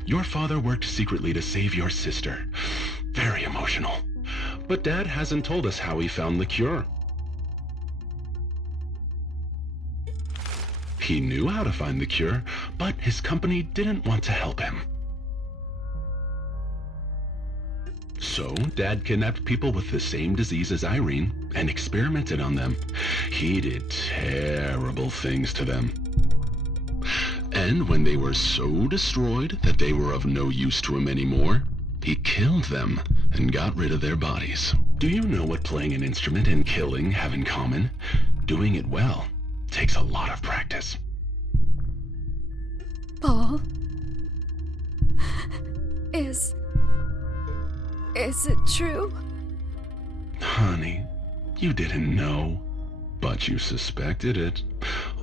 Your father worked secretly to save your sister. Very emotional. But Dad hasn't told us how he found the cure. He knew how to find the cure, but his company didn't want to help him. So, Dad kidnapped people with the same disease as Irene and experimented on them. He did terrible things to them. And when they were so destroyed that they were of no use to him anymore, he killed them and got rid of their bodies. Do you know what playing an instrument and killing have in common? Doing it well takes a lot of practice. Paul? Is it true? Honey, you didn't know, but you suspected it.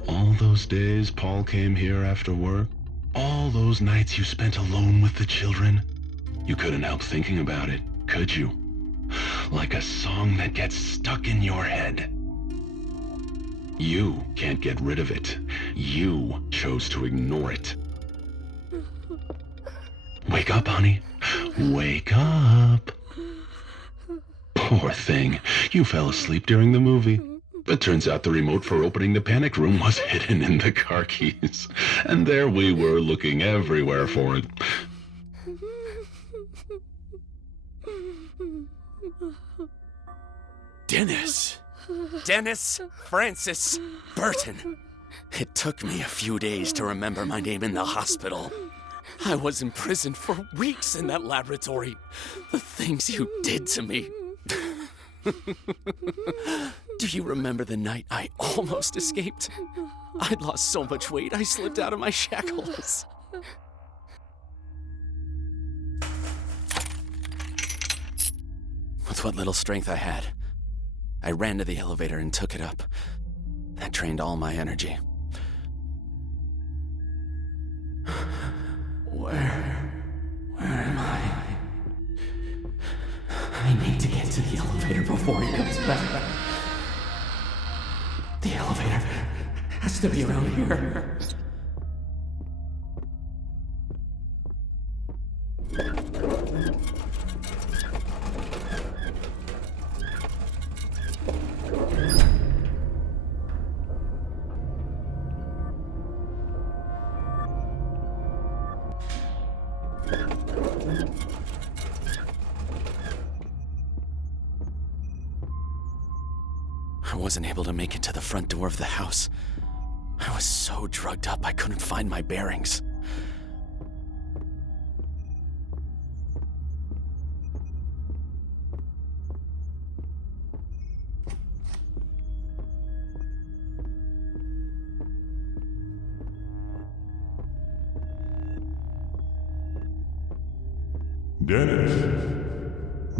All those days Paul came here after work, all those nights you spent alone with the children, you couldn't help thinking about it, could you? Like a song that gets stuck in your head. You can't get rid of it. You chose to ignore it. Wake up, honey. Wake up. Poor thing. You fell asleep during the movie. It turns out the remote for opening the panic room was hidden in the car keys. And there we were looking everywhere for it. Dennis Francis Burton. It took me a few days to remember my name in the hospital. I was imprisoned for weeks in that laboratory. The things you did to me. Do you remember the night I almost escaped? I'd lost so much weight I slipped out of my shackles. With what little strength I had, I ran to the elevator and took it up. That drained all my energy. Where am I? I need to get to the elevator before he comes back. The elevator has to be around here. I wasn't able to make it to the front door of the house. I was so drugged up I couldn't find my bearings.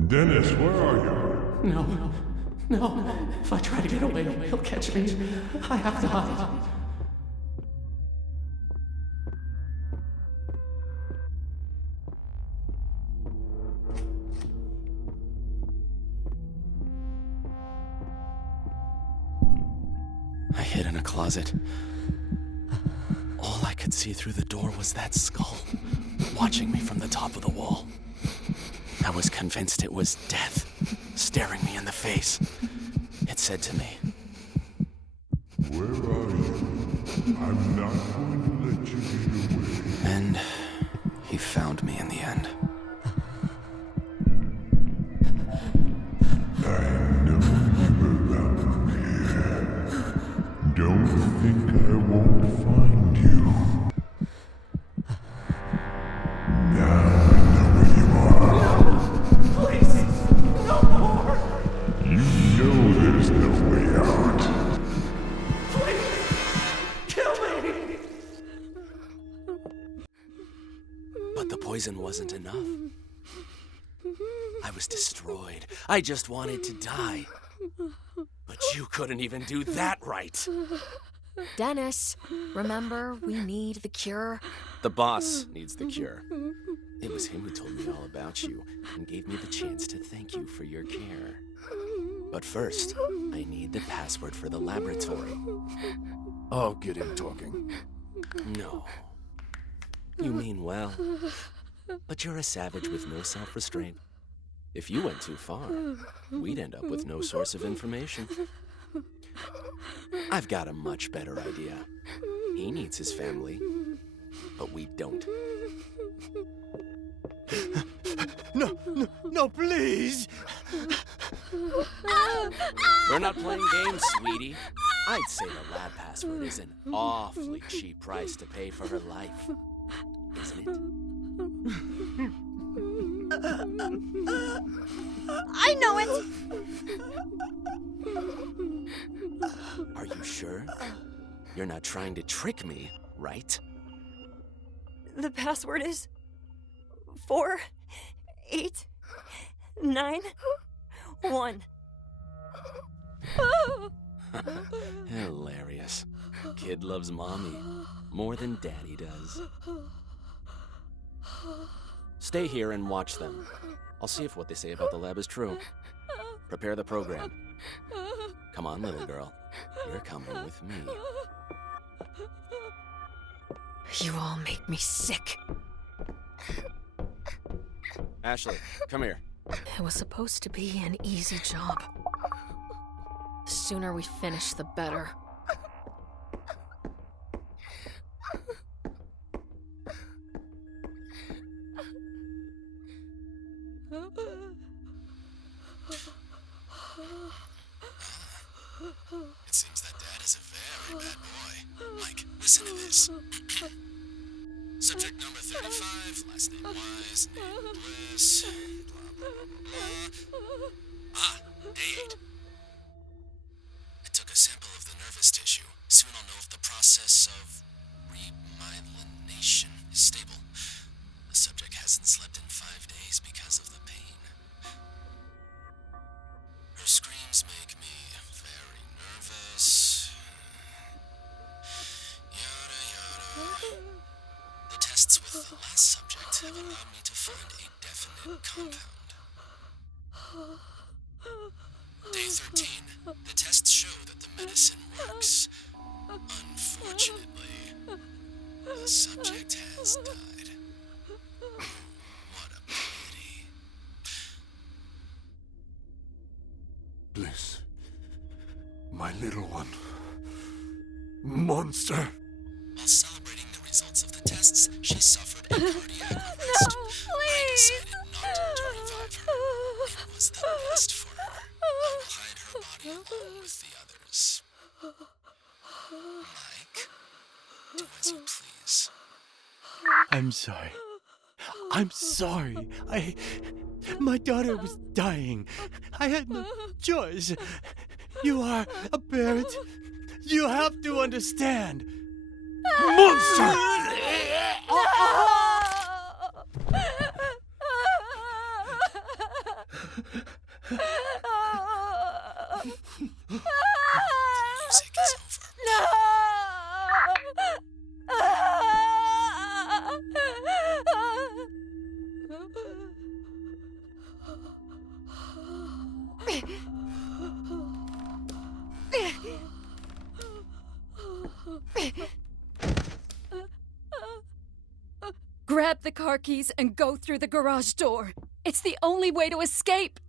Dennis, where are you? No. If I try to get away, he'll catch me. I have to hide. I hid in a closet. All I could see through the door was that skull, watching me from the top of the wall. I was convinced it was death, staring me in the face. It said to me, "Where are you? I'm not going to let you get away." And he found me in the end. I know you're around here. Don't think I won't find you. Now I know where you are. Please, no more! You know there's no way out. Please, kill me! But the poison wasn't enough. I was destroyed. I just wanted to die. But you couldn't even do that right. Dennis, remember, we need the cure. The boss needs the cure. It was him who told me all about you and gave me the chance to thank you for your care. But first, I need the password for the laboratory. I'll get him talking. No. You mean well. But you're a savage with no self-restraint. If you went too far, we'd end up with no source of information. I've got a much better idea. He needs his family, but we don't. No, please! We're not playing games, sweetie. I'd say the lab password is an awfully cheap price to pay for her life. Isn't it? I know it! Are you sure? You're not trying to trick me, right? The password is 4891. Hilarious. Kid loves mommy more than daddy does. Stay here and watch them. I'll see if what they say about the lab is true. Prepare the program. Come on, little girl. You're coming with me. You all make me sick. Ashley, come here. It was supposed to be an easy job. The sooner we finish, the better. It seems that Dad is a very bad boy. Mike, listen to this. Subject number 35, last name Wise, name Bliss, blah, blah, blah. Ah, day 8. I took a sample of the nervous tissue. Soon I'll know if the process of remyelination is stable. The subject hasn't slept in 5 days because of the pain. Her screams make me very nervous. Yada yada. The tests will the last subjects have allowed me to find a definite compound. Day 13. The tests show that the medicine works. Unfortunately, the subject has died. What a pity. Bliss. My little one. Monster. While celebrating the results of the tests, she suffered a cardiac arrest. I decided not to revive her. It was the best for her. I will hide her body along with the others. Mike, do as you please. I'm sorry. I'm sorry. My daughter was dying. I had no choice. You are a parent. You have to understand. Monster! Music is over. Grab the car keys and go through the garage door. It's the only way to escape.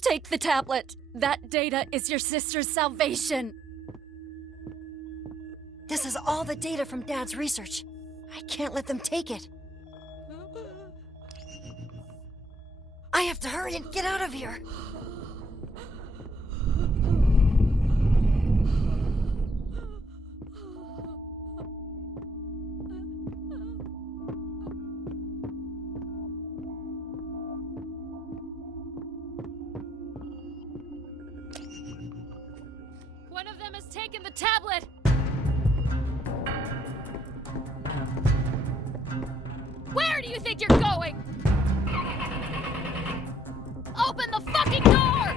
Take the tablet. That data is your sister's salvation. This is all the data from Dad's research. I can't let them take it. I have to hurry and get out of here. One of them has taken the tablet! Where do you think you're going? Open the fucking door!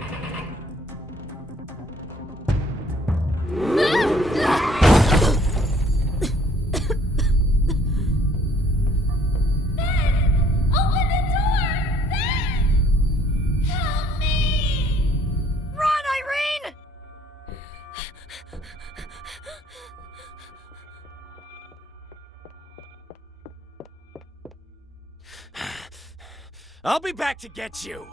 Ben! Open the door! Ben! Help me! Run, Irene! I'll be back to get you.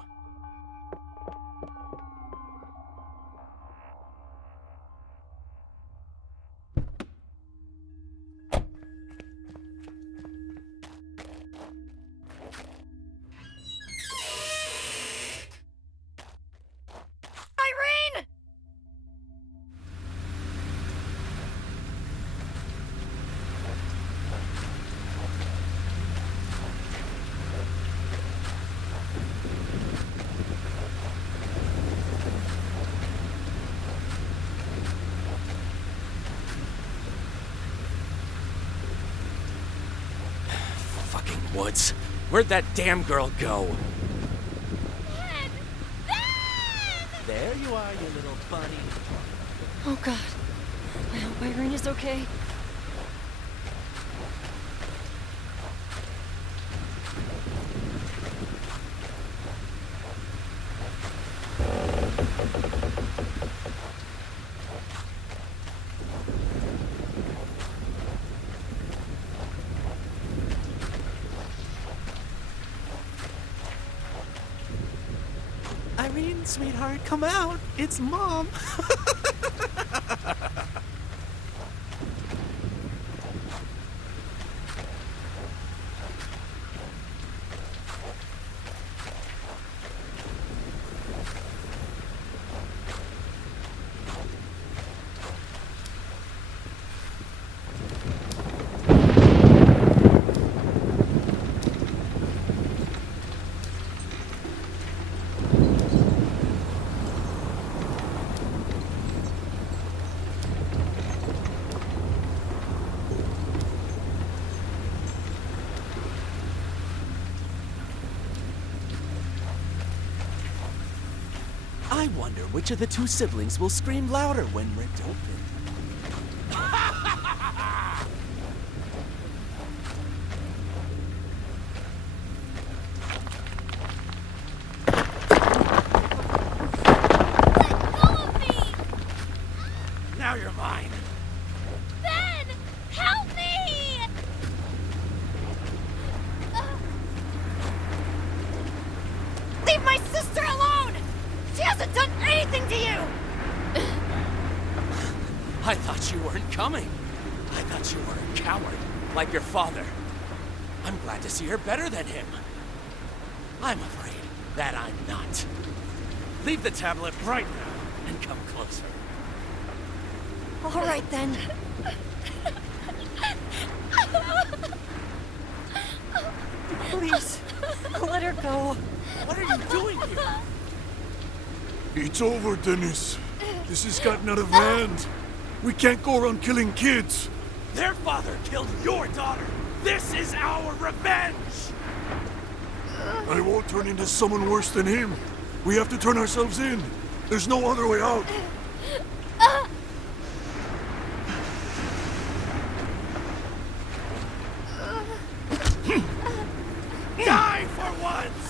Irene! Fucking woods. Where'd that damn girl go? Ben! Ben! There you are, you little bunny. Oh, God. I hope Irene is okay. Irene, sweetheart, come out. It's Mom. I wonder which of the two siblings will scream louder when ripped open. thought you weren't coming. I thought you were a coward, like your father. I'm glad to see you're better than him. I'm afraid that I'm not. Leave the tablet right now and come closer. All right then. Please, let her go. What are you doing here? It's over, Dennis. This has gotten out of hand. We can't go around killing kids. Their father killed your daughter. This is our revenge! I won't turn into someone worse than him. We have to turn ourselves in. There's no other way out. Die for once!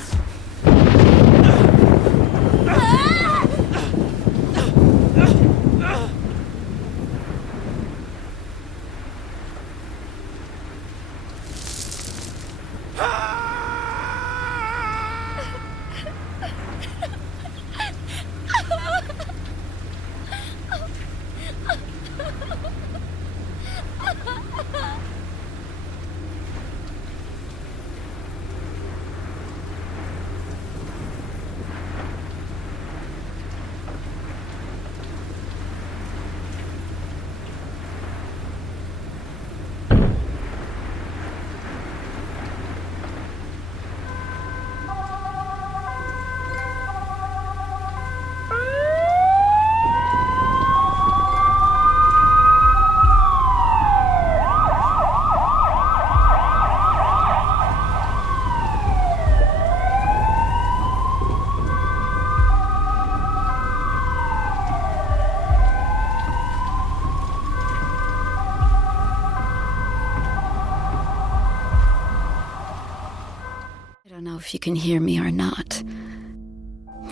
I don't know if you can hear me or not.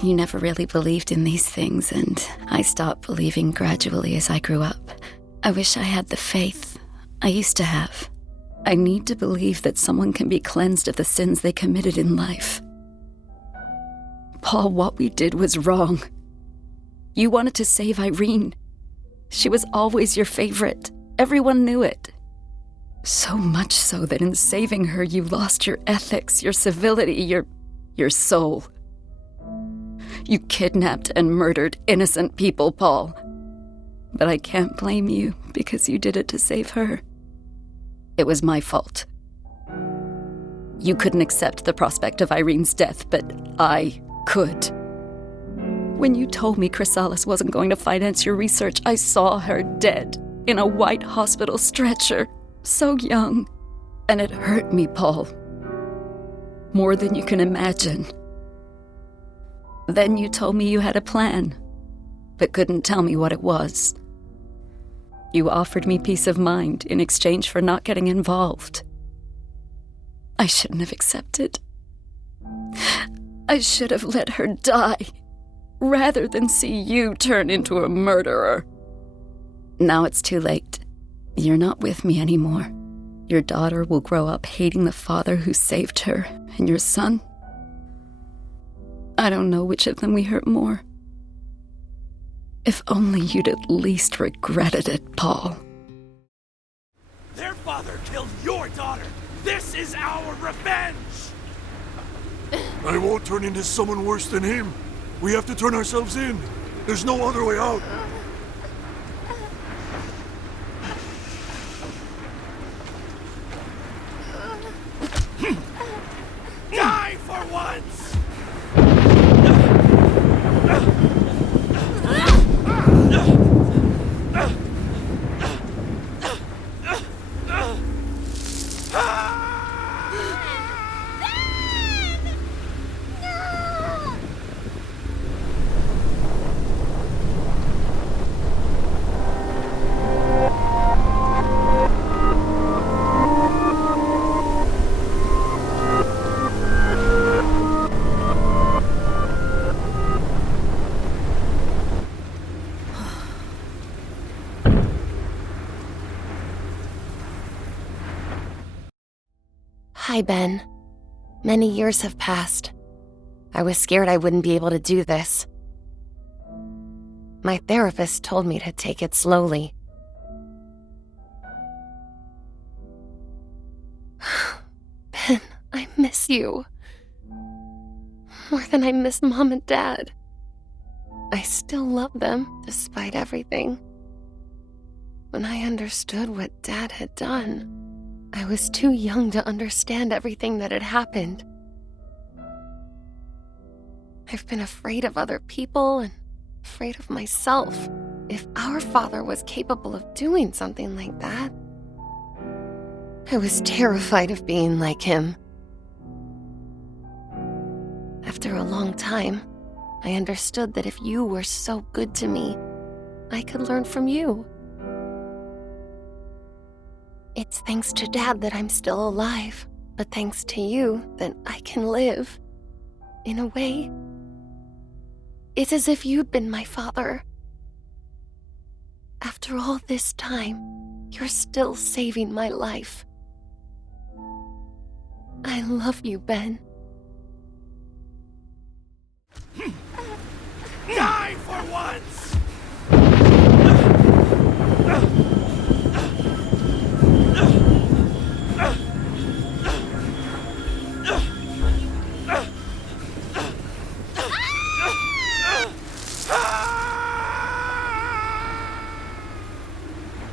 You never really believed in these things, and I stopped believing gradually as I grew up. I wish I had the faith I used to have. I need to believe that someone can be cleansed of the sins they committed in life. Paul, what we did was wrong. You wanted to save Irene. She was always your favorite. Everyone knew it. So much so that in saving her, you lost your ethics, your civility, your soul. You kidnapped and murdered innocent people, Paul. But I can't blame you because you did it to save her. It was my fault. You couldn't accept the prospect of Irene's death, but I could. When you told me Chrysalis wasn't going to finance your research, I saw her dead in a white hospital stretcher. So young, and it hurt me, Paul. More than you can imagine. Then you told me you had a plan, but couldn't tell me what it was. You offered me peace of mind in exchange for not getting involved. I shouldn't have accepted. I should have let her die, rather than see you turn into a murderer. Now it's too late. You're not with me anymore. Your daughter will grow up hating the father who saved her, and your son? I don't know which of them we hurt more. If only you'd at least regretted it, Paul. Their father killed your daughter! This is our revenge! I won't turn into someone worse than him. We have to turn ourselves in. There's no other way out. Die for once! Hi, Ben. Many years have passed. I was scared I wouldn't be able to do this. My therapist told me to take it slowly. miss you. More than I miss Mom and Dad. I still love them, despite everything. When I understood what Dad had done, I was too young to understand everything that had happened. I've been afraid of other people and afraid of myself. If our father was capable of doing something like that, I was terrified of being like him. After a long time, I understood that if you were so good to me, I could learn from you. It's thanks to Dad that I'm still alive, but thanks to you that I can live. In a way, it's as if you'd been my father. After all this time, you're still saving my life. I love you, Ben. Die for once!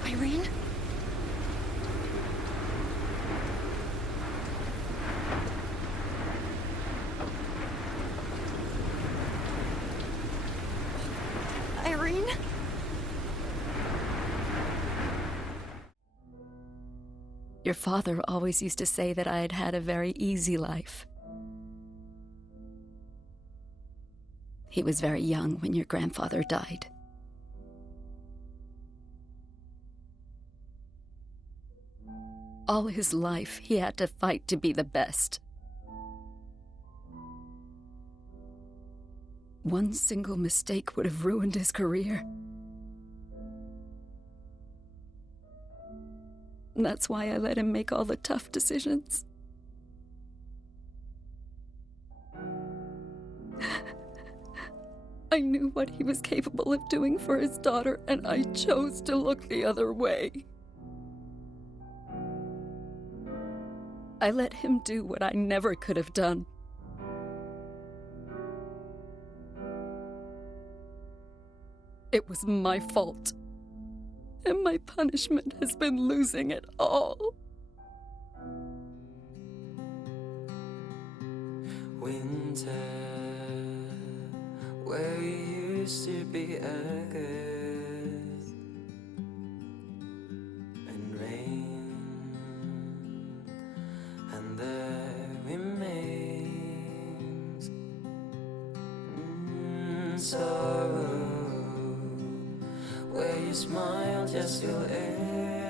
Irene? Irene? Your father always used to say that I had had a very easy life. He was very young when your grandfather died. All his life, he had to fight to be the best. One single mistake would have ruined his career. And that's why I let him make all the tough decisions. I knew what he was capable of doing for his daughter, and I chose to look the other way. I let him do what I never could have done. It was my fault. And my punishment has been losing it all. Winter, where you used to be August, and rain, and there remains sorrow. Where you smile, just feel everything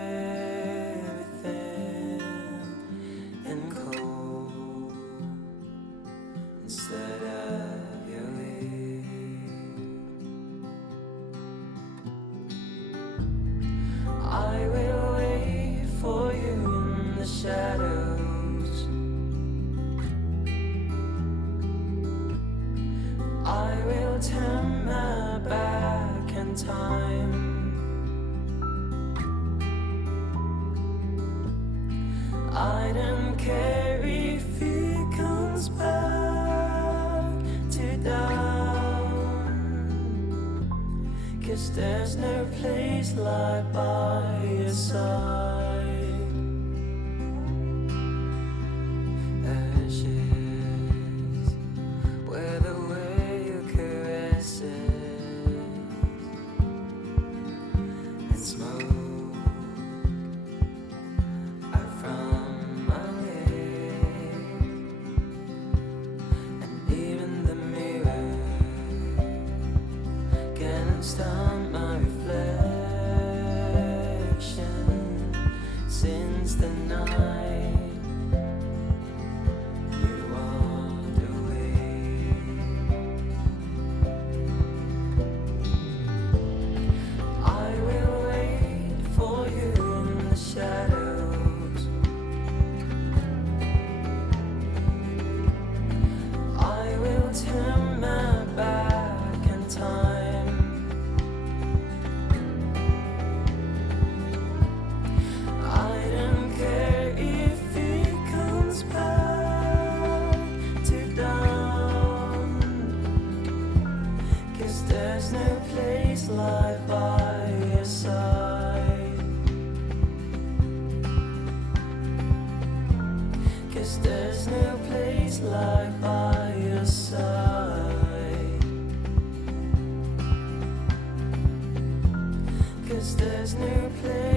and cold instead of your head. I will wait for you in the shadows. I will turn my back in time. I don't care if he comes back to down, 'cause there's no place like by your side. Ashes, where the way you caress it, and smoke stop my reflection. there's new places.